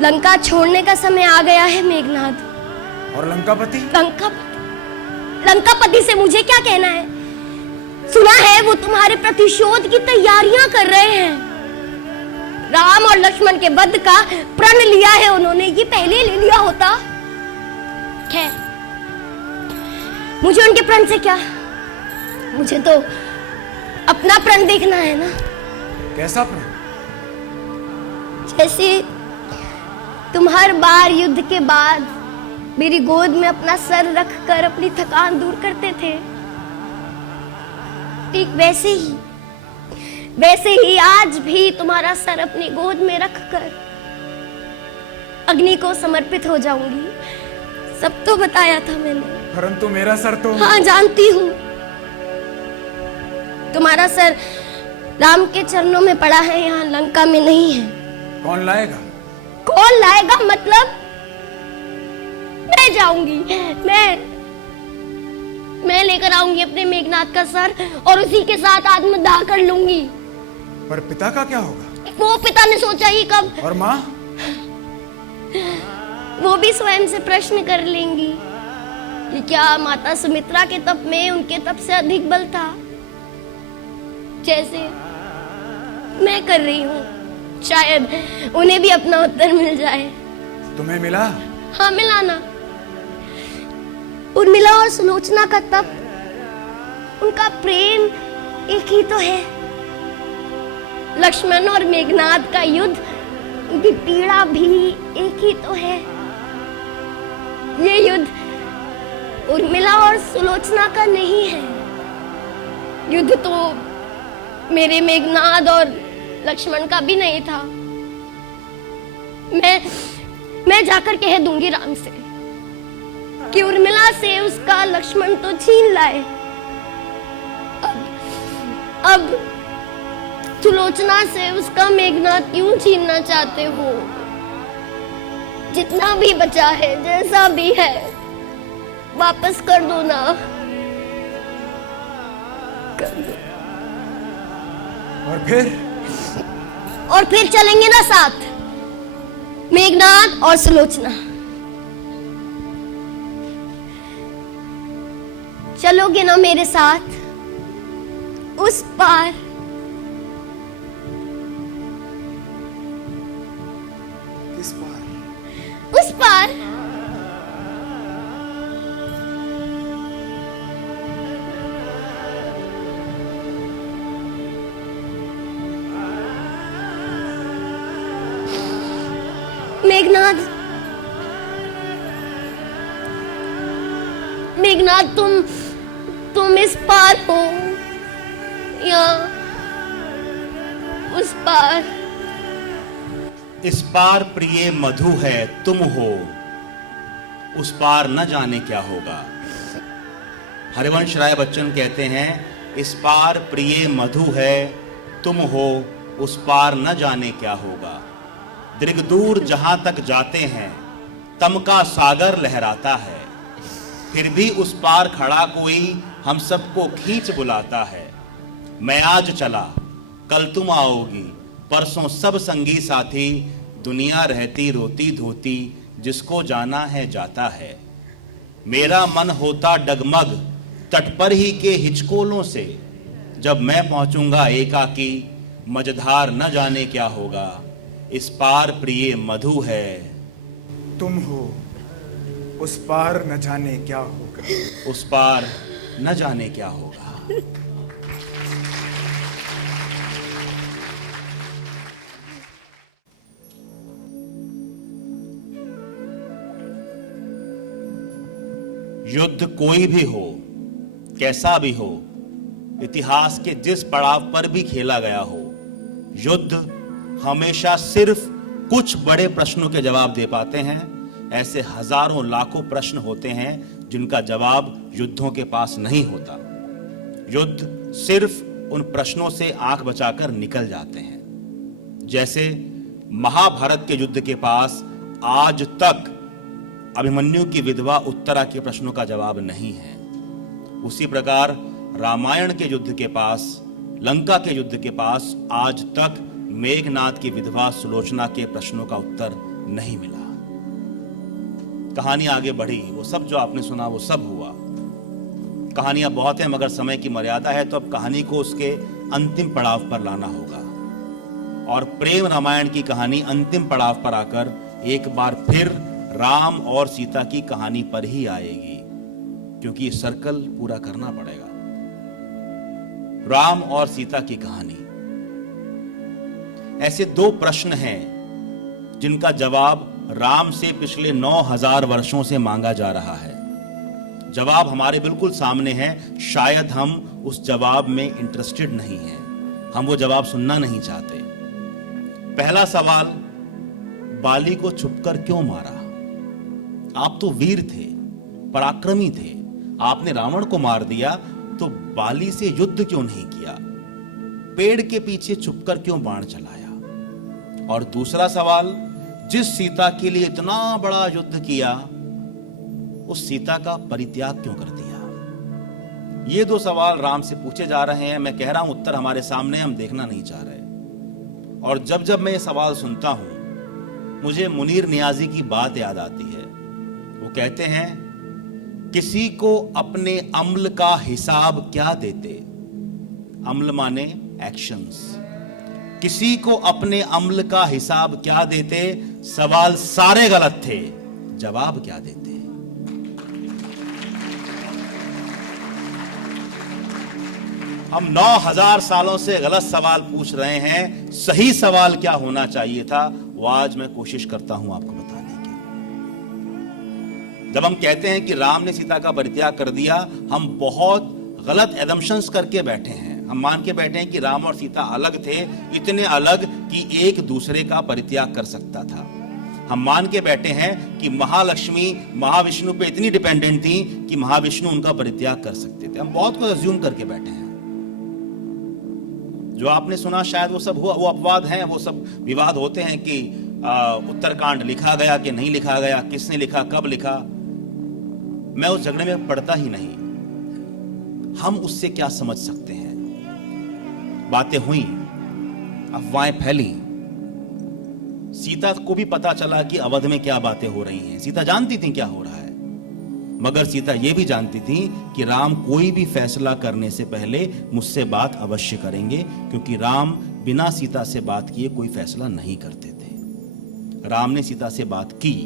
लंका छोड़ने का समय आ गया है मेघनाथ। और लंकापति? लंकापति से मुझे क्या कहना है? सुना है वो तुम्हारे प्रतिशोध की तैयारियां कर रहे हैं। राम और लक्ष्मण के वध का प्रण लिया है उन्होंने, ये पहले ले लिया होता। खैर, मुझे उनके प्रण से क्या, मुझे तो अपना प्रण देखना है ना। कैसा प्रण? जैसे तुम हर बार युद्ध के बाद मेरी गोद में अपना सर रखकर अपनी थकान दूर करते थे, ठीक वैसे ही आज भी तुम्हारा सर अपनी गोद में रखकर अग्नि को समर्पित हो जाऊंगी। सब तो बताया था मैंने। परंतु मेरा सर तो... हाँ, जानती हूँ। तुम्हारा सर राम के चरणों में पड़ा है, यहाँ लंका में नहीं है। कौन लाएगा? कौन लाएगा मतलब? मैं जाऊंगी, मैं लेकर आऊंगी अपने मेघनाथ का सर और उसी के साथ आत्मदाह कर लूंगी। पर पिता का क्या होगा? वो पिता ने सोचा ही कब। और माँ? वो भी स्वयं से प्रश्न कर लेंगी कि क्या माता सुमित्रा के तप में उनके तप से अधिक बल था, जैसे मैं कर रही हूँ। शायद उन्हें भी अपना उत्तर मिल जाए। तुम्हें मिला? हाँ, मिला ना। उर्मिला और सुलोचना का तप, उनका प्रेम एक ही तो है। लक्ष्मण और मेघनाथ का युद्ध, उनकी पीड़ा भी एक ही तो है। ये युद्ध उर्मिला और सुलोचना का नहीं है। युद्ध तो मेरे मेघनाथ और लक्ष्मण का भी नहीं था। मैं जाकर कह दूंगी राम से कि उर्मिला से उसका लक्ष्मण तो छीन लाए। अब सुलोचना से उसका मेघनाथ क्यों छीनना चाहते हो? जितना भी बचा है, जैसा भी है, वापस कर दो ना, कर दो। और फिर चलेंगे ना साथ, मेघनाथ और सुलोचना। चलोगे ना मेरे साथ उस पार? किस पार? उस पार मेघनाथ, तुम इस पार हो या उस पार? इस पार प्रिय मधु है तुम हो, उस पार न जाने क्या होगा। हरिवंश राय बच्चन कहते हैं, इस पार प्रिय मधु है तुम हो, उस पार न जाने क्या होगा। दीर्घ दूर जहां तक जाते हैं, तम का सागर लहराता है, फिर भी उस पार खड़ा कोई हम सबको खींच बुलाता है। मैं आज चला, कल तुम आओगी, परसों सब संगी साथी, दुनिया रहती रोती धोती, जिसको जाना है जाता है। मेरा मन होता डगमग तट पर ही के हिचकोलों से, जब मैं पहुंचूंगा एकाकी, मझधार न जाने क्या होगा। इस पार प्रिय मधु है तुम हो, उस पार न जाने क्या होगा। उस पार न जाने क्या होगा। युद्ध कोई भी हो, कैसा भी हो, इतिहास के जिस पड़ाव पर भी खेला गया हो, युद्ध हमेशा सिर्फ कुछ बड़े प्रश्नों के जवाब दे पाते हैं। ऐसे हजारों लाखों प्रश्न होते हैं जिनका जवाब युद्धों के पास नहीं होता। युद्ध सिर्फ उन प्रश्नों से आंख बचाकर निकल जाते हैं। जैसे महाभारत के युद्ध के पास आज तक अभिमन्यु की विधवा उत्तरा के प्रश्नों का जवाब नहीं है। उसी प्रकार रामायण के युद्ध के पास लंका के युद्ध के पास आज तक मेघनाद की विधवा सुलोचना के प्रश्नों का उत्तर नहीं मिला। कहानी आगे बढ़ी, वो सब जो आपने सुना वो सब हुआ। कहानियां बहुत हैं मगर समय की मर्यादा है, तो अब कहानी को उसके अंतिम पड़ाव पर लाना होगा। और प्रेम रामायण की कहानी अंतिम पड़ाव पर आकर एक बार फिर राम और सीता की कहानी पर ही आएगी, क्योंकि सर्कल पूरा करना पड़ेगा। राम और सीता की कहानी। ऐसे दो प्रश्न हैं जिनका जवाब राम से पिछले 9000 वर्षों से मांगा जा रहा है। जवाब हमारे बिल्कुल सामने है, शायद हम उस जवाब में इंटरेस्टेड नहीं हैं, हम वो जवाब सुनना नहीं चाहते। पहला सवाल, बाली को छुपकर क्यों मारा? आप तो वीर थे, पराक्रमी थे, आपने रावण को मार दिया, तो बाली से युद्ध क्यों नहीं किया? पेड़ के पीछे छुपकर क्यों बाण चलाया? और दूसरा सवाल, जिस सीता के लिए इतना बड़ा युद्ध किया, उस सीता का परित्याग क्यों कर दिया? ये दो सवाल राम से पूछे जा रहे हैं। मैं कह रहा हूं उत्तर हमारे सामने, हम देखना नहीं चाह रहे। और जब जब मैं ये सवाल सुनता हूं, मुझे मुनीर नियाजी की बात याद आती है। वो कहते हैं, किसी को अपने अम्ल का हिसाब क्या देते? अम्ल माने एक्शंस। किसी को अपने अम्ल का हिसाब क्या देते? सवाल सारे गलत थे, जवाब क्या देते? हम 9000 सालों से गलत सवाल पूछ रहे हैं। सही सवाल क्या होना चाहिए था, वो आज मैं कोशिश करता हूं आपको बताने की। जब हम कहते हैं कि राम ने सीता का परित्याग कर दिया, हम बहुत गलत एजम्पशंस करके बैठे हैं। हम मान के बैठे हैं कि राम और सीता अलग थे, इतने अलग कि एक दूसरे का परित्याग कर सकता था। हम मान के बैठे हैं कि महालक्ष्मी महाविष्णु पे इतनी डिपेंडेंट थी कि महाविष्णु उनका परित्याग कर सकते थे। हम बहुत कुछ अज्यूम करके बैठे हैं। जो आपने सुना शायद वो सब हुआ, वो अपवाद हैं, वो सब विवाद होते हैं कि उत्तरकांड लिखा गया कि नहीं लिखा गया, किसने लिखा, कब लिखा। मैं उस झगड़े में पड़ता ही नहीं। हम उससे क्या समझ सकते हैं? बातें हुई, अफवाहें फैली, सीता को भी पता चला कि अवध में क्या बातें हो रही हैं। सीता जानती थी क्या हो रहा है, मगर सीता यह भी जानती थी कि राम कोई भी फैसला करने से पहले मुझसे बात अवश्य करेंगे, क्योंकि राम बिना सीता से बात किए कोई फैसला नहीं करते थे। राम ने सीता से बात की,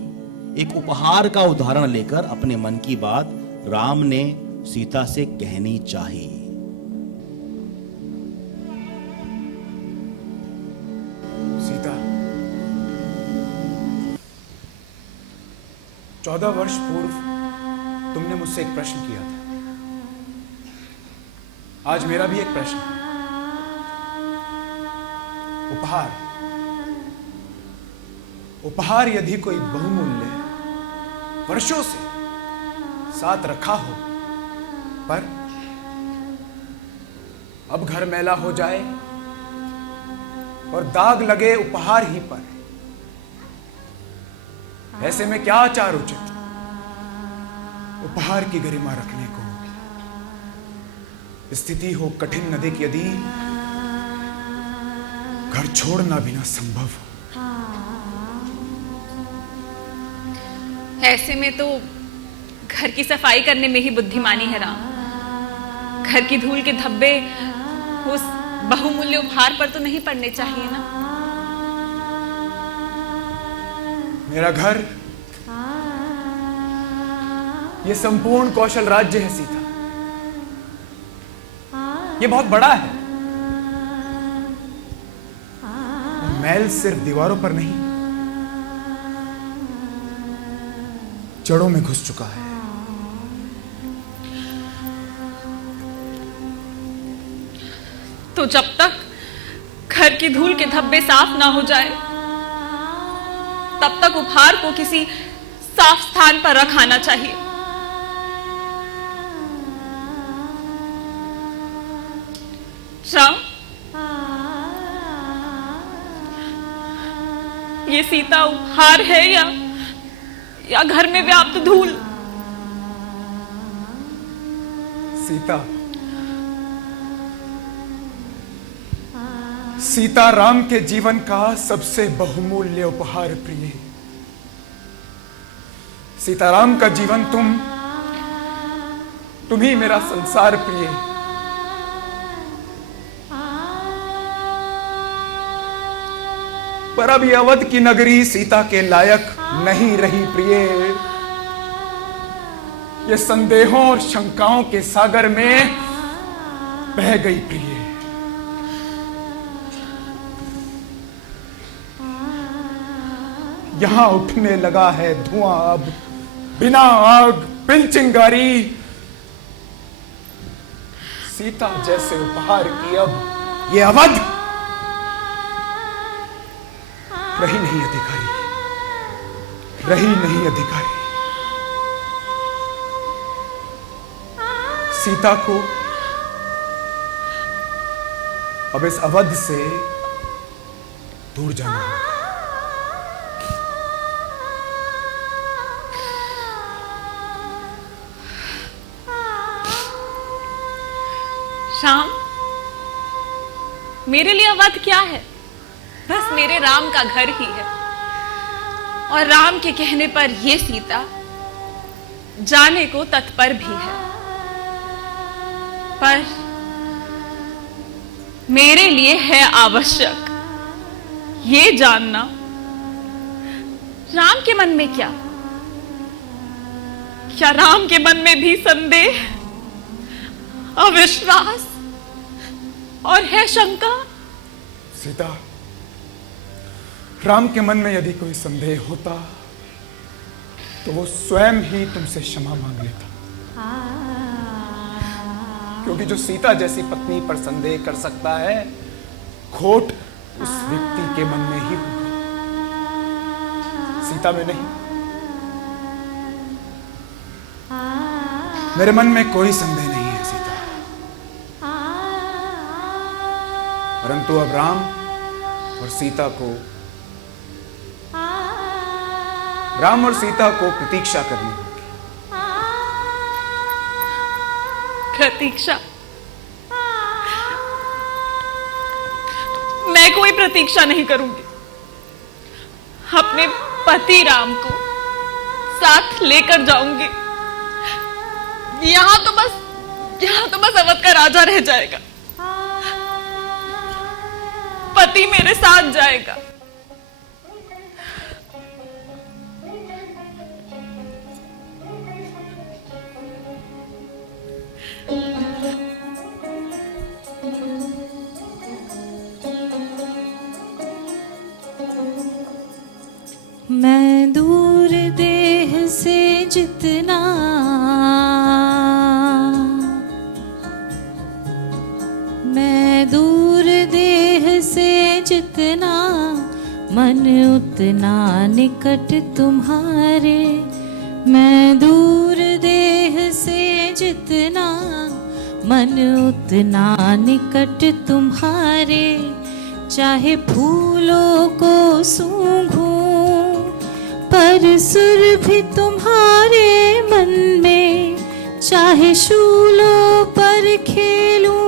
एक उपहार का उदाहरण लेकर अपने मन की बात राम ने सीता से कहनी चाहिए। सीता, 14 वर्ष पूर्व तुमने मुझसे एक प्रश्न किया था। आज मेरा भी एक प्रश्न है। उपहार यदि कोई बहुमूल्य वर्षों से साथ रखा हो, पर अब घर मैला हो जाए और दाग लगे उपहार ही पर, ऐसे में क्या आचार उचित? उपहार की गरिमा रखने को स्थिति हो कठिन नदी यदि घर छोड़ना भी ना संभव हो। ऐसे में तो घर की सफाई करने में ही बुद्धिमानी है राम। घर की धूल के धब्बे उस बहुमूल्य उपहार पर तो नहीं पड़ने चाहिए ना। मेरा घर ये संपूर्ण कौशल राज्य है सीता। ये बहुत बड़ा है। मैल सिर्फ दीवारों पर नहीं, जड़ों में घुस चुका है। तो जब तक घर की धूल के धब्बे साफ ना हो जाए, तब तक उपहार को किसी साफ स्थान पर रखाना चाहिए। राम, ये सीता उपहार है या घर में व्याप्त धूल? सीता, सीता राम के जीवन का सबसे बहुमूल्य उपहार प्रिय। सीताराम का जीवन तुम ही मेरा संसार प्रिय। पर अब ये अवध की नगरी सीता के लायक नहीं रही प्रिय। ये संदेहों और शंकाओं के सागर में बह गई प्रिय। यहां उठने लगा है धुआं अब, बिना आग बिन चिंगारी। सीता जैसे उपहार की अब ये अवध रही नहीं अधिकारी, रही नहीं अधिकारी। सीता को अब इस अवध से दूर जाना होगा। श्याम, मेरे लिए अवध क्या है? बस मेरे राम का घर ही है। और राम के कहने पर यह सीता जाने को तत्पर भी है। पर मेरे लिए है आवश्यक ये जानना, राम के मन में क्या राम के मन में भी संदेह, अविश्वास और है शंका? सीता, राम के मन में यदि कोई संदेह होता तो वो स्वयं ही तुमसे क्षमा मांग लेता। क्योंकि जो सीता जैसी पत्नी पर संदेह कर सकता है, खोट उस व्यक्ति के मन में ही होगा, सीता में नहीं। मेरे मन में कोई संदेह नहीं है सीता, परंतु अब राम और सीता को प्रतीक्षा करनी होगी। प्रतीक्षा? मैं कोई प्रतीक्षा नहीं करूंगी। अपने पति राम को साथ लेकर जाऊंगी। यहां तो बस अवध का राजा रह जाएगा, पति मेरे साथ जाएगा। मैं दूर देह से जितना मन उतना निकट तुम्हारे। मैं दूर देह से जितना मन उतना निकट तुम्हारे। चाहे फूलों को सूंघूं पर सुर भी तुम्हारे मन में। चाहे शूलों पर खेलूं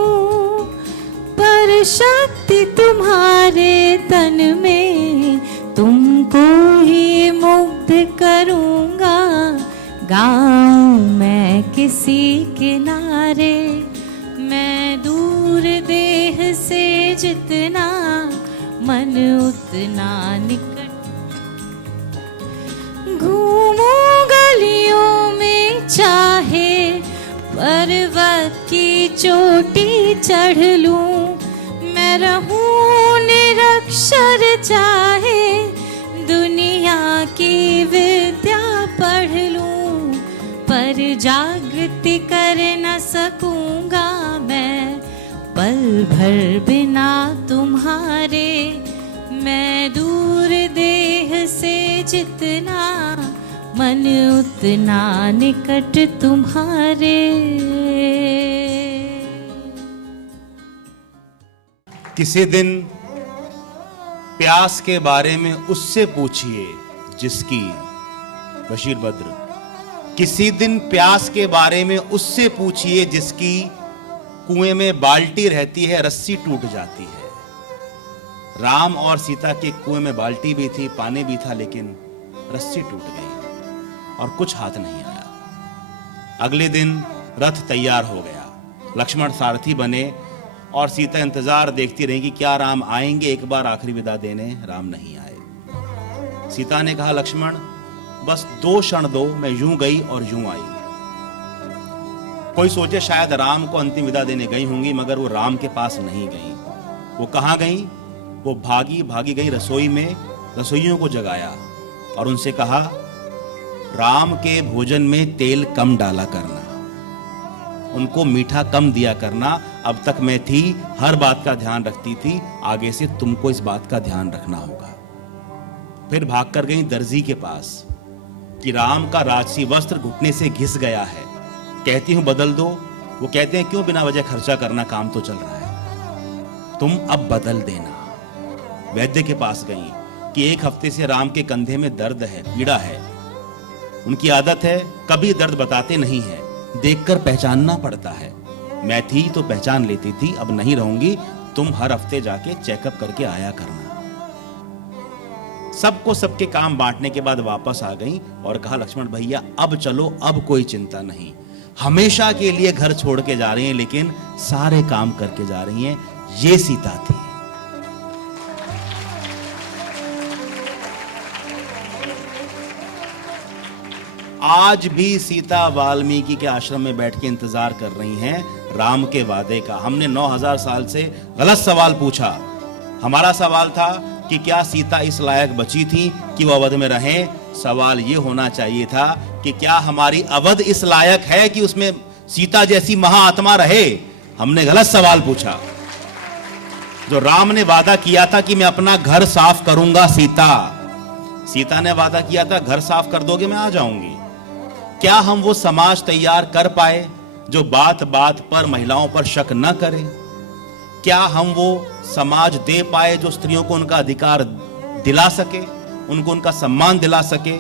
पर शक्ति तुम्हारे तन में। तुमको ही मुग्ध करूंगा गाऊं मैं किसी किनारे। मैं दूर देह से जितना मन उतना निकट। घूमूं गलियों में चाहे पर्वत की चोटी चढ़ लूं। मैं रहूं निरक्षर चाहे दुनिया की विद्या पढ़ लूं। पर जागृति कर न सकूंगा मैं पल भर बिना तुम्हारे। मैं दूर देह से जितना मन उतना निकट तुम्हारे। किसी दिन प्यास के बारे में उससे पूछिए जिसकी बशीर बद्र। किसी दिन प्यास के बारे में उससे पूछिए जिसकी कुएं में बाल्टी रहती है, रस्सी टूट जाती है। राम और सीता के कुएं में बाल्टी भी थी, पानी भी था, लेकिन रस्सी टूट गई और कुछ हाथ नहीं आया। अगले दिन रथ तैयार हो गया, लक्ष्मण सारथी बने और सीता इंतजार देखती रही कि क्या राम आएंगे एक बार आखिरी विदा देने। राम नहीं आए। सीता ने कहा, लक्ष्मण बस 2 क्षण दो, मैं यूं गई और यूं आई। कोई सोचे शायद राम को अंतिम विदा देने गई होंगी, मगर वो राम के पास नहीं गई। वो कहां गई? वो भागी भागी गई रसोई में, रसोइयों को जगाया और उनसे कहा, राम के भोजन में तेल कम डाला करना, उनको मीठा कम दिया करना। अब तक मैं थी, हर बात का ध्यान रखती थी, आगे से तुमको इस बात का ध्यान रखना होगा। फिर भागकर गई दर्जी के पास कि राम का राजसी वस्त्र घुटने से घिस गया है, कहती हूं बदल दो। वो कहते हैं, क्यों बिना वजह खर्चा करना, काम तो चल रहा है, तुम अब बदल देना। वैद्य के पास गई कि 1 हफ्ते से राम के कंधे में दर्द है, पीड़ा है। उनकी आदत है, कभी दर्द बताते नहीं है, देखकर पहचानना पड़ता है। मैं थी तो पहचान लेती थी, अब नहीं रहूंगी, तुम हर हफ्ते जाके चेकअप करके आया करना। सबको सबके काम बांटने के बाद वापस आ गई और कहा, लक्ष्मण भैया अब चलो, अब कोई चिंता नहीं। हमेशा के लिए घर छोड़ के जा रही हैं, लेकिन सारे काम करके जा रही हैं। ये सीता थी। आज भी सीता वाल्मीकि के आश्रम में बैठ के इंतजार कर रही हैं राम के वादे का। हमने 9000 साल से गलत सवाल पूछा। हमारा सवाल था कि क्या सीता इस लायक बची थी कि वो अवध में रहें? सवाल ये होना चाहिए था कि क्या हमारी अवध इस लायक है कि उसमें सीता जैसी महाआत्मा रहे? हमने गलत सवाल पूछा। जो राम ने वादा किया था कि मैं अपना घर साफ करूंगा, सीता ने वादा किया था, घर साफ कर दोगे मैं आ जाऊंगी। क्या हम वो समाज तैयार कर पाए जो बात बात पर महिलाओं पर शक न करे? क्या हम वो समाज दे पाए जो स्त्रियों को उनका अधिकार दिला सके, उनको उनका सम्मान दिला सके?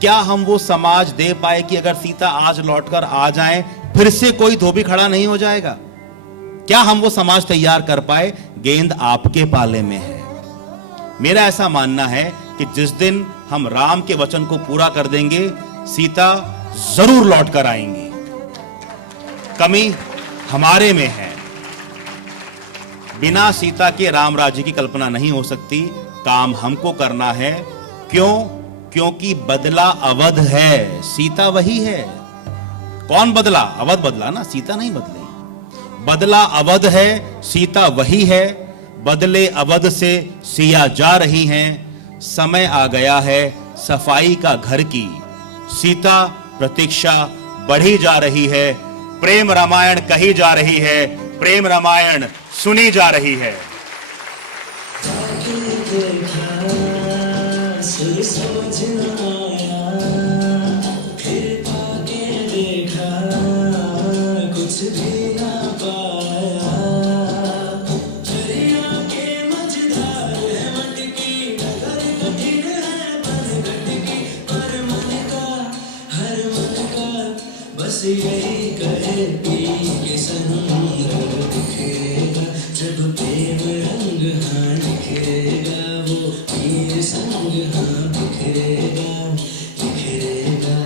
क्या हम वो समाज दे पाए कि अगर सीता आज लौटकर आ जाएं, फिर से कोई धोबी खड़ा नहीं हो जाएगा? क्या हम वो समाज तैयार कर पाए? गेंद आपके पाले में है। मेरा ऐसा मानना है कि जिस दिन हम राम के वचन को पूरा कर देंगे, सीता जरूर लौट कर आएंगी। कमी हमारे में है। बिना सीता के राम राज्य की कल्पना नहीं हो सकती। काम हमको करना है। क्यों? क्योंकि बदला अवध है, सीता वही है। कौन बदला? अवध बदला ना, सीता नहीं बदली। बदला अवध है, सीता वही है। बदले अवध से सिया जा रही हैं। समय आ गया है सफाई का घर की। सीता प्रतीक्षा बढ़ी जा रही है। प्रेम रामायण कही जा रही है, प्रेम रामायण सुनी जा रही है। यही कहे पी के संग दिखेगा, जब प्रेम रंग हाँ दिखेगा, वो पीर संग हाँ दिखेगा, दिखेगा,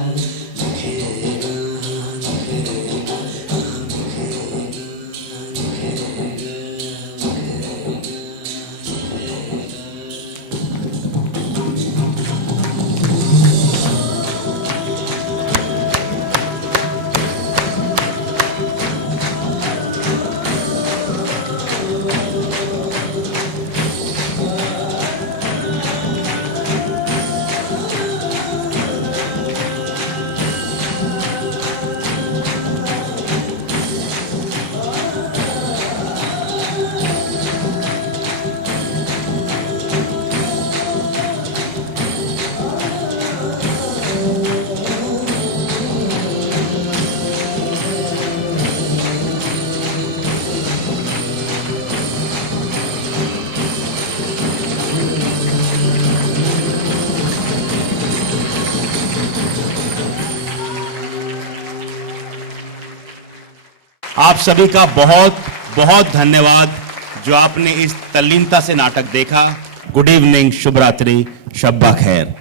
दिखेगा, हाँ दिखेगा, हाँ दिखेगा, हाँ दिखेगा, आप सभी का बहुत बहुत धन्यवाद। जो आपने इस तल्लीनता से नाटक देखा, गुड इवनिंग, शुभ रात्रि, शब्बा खैर।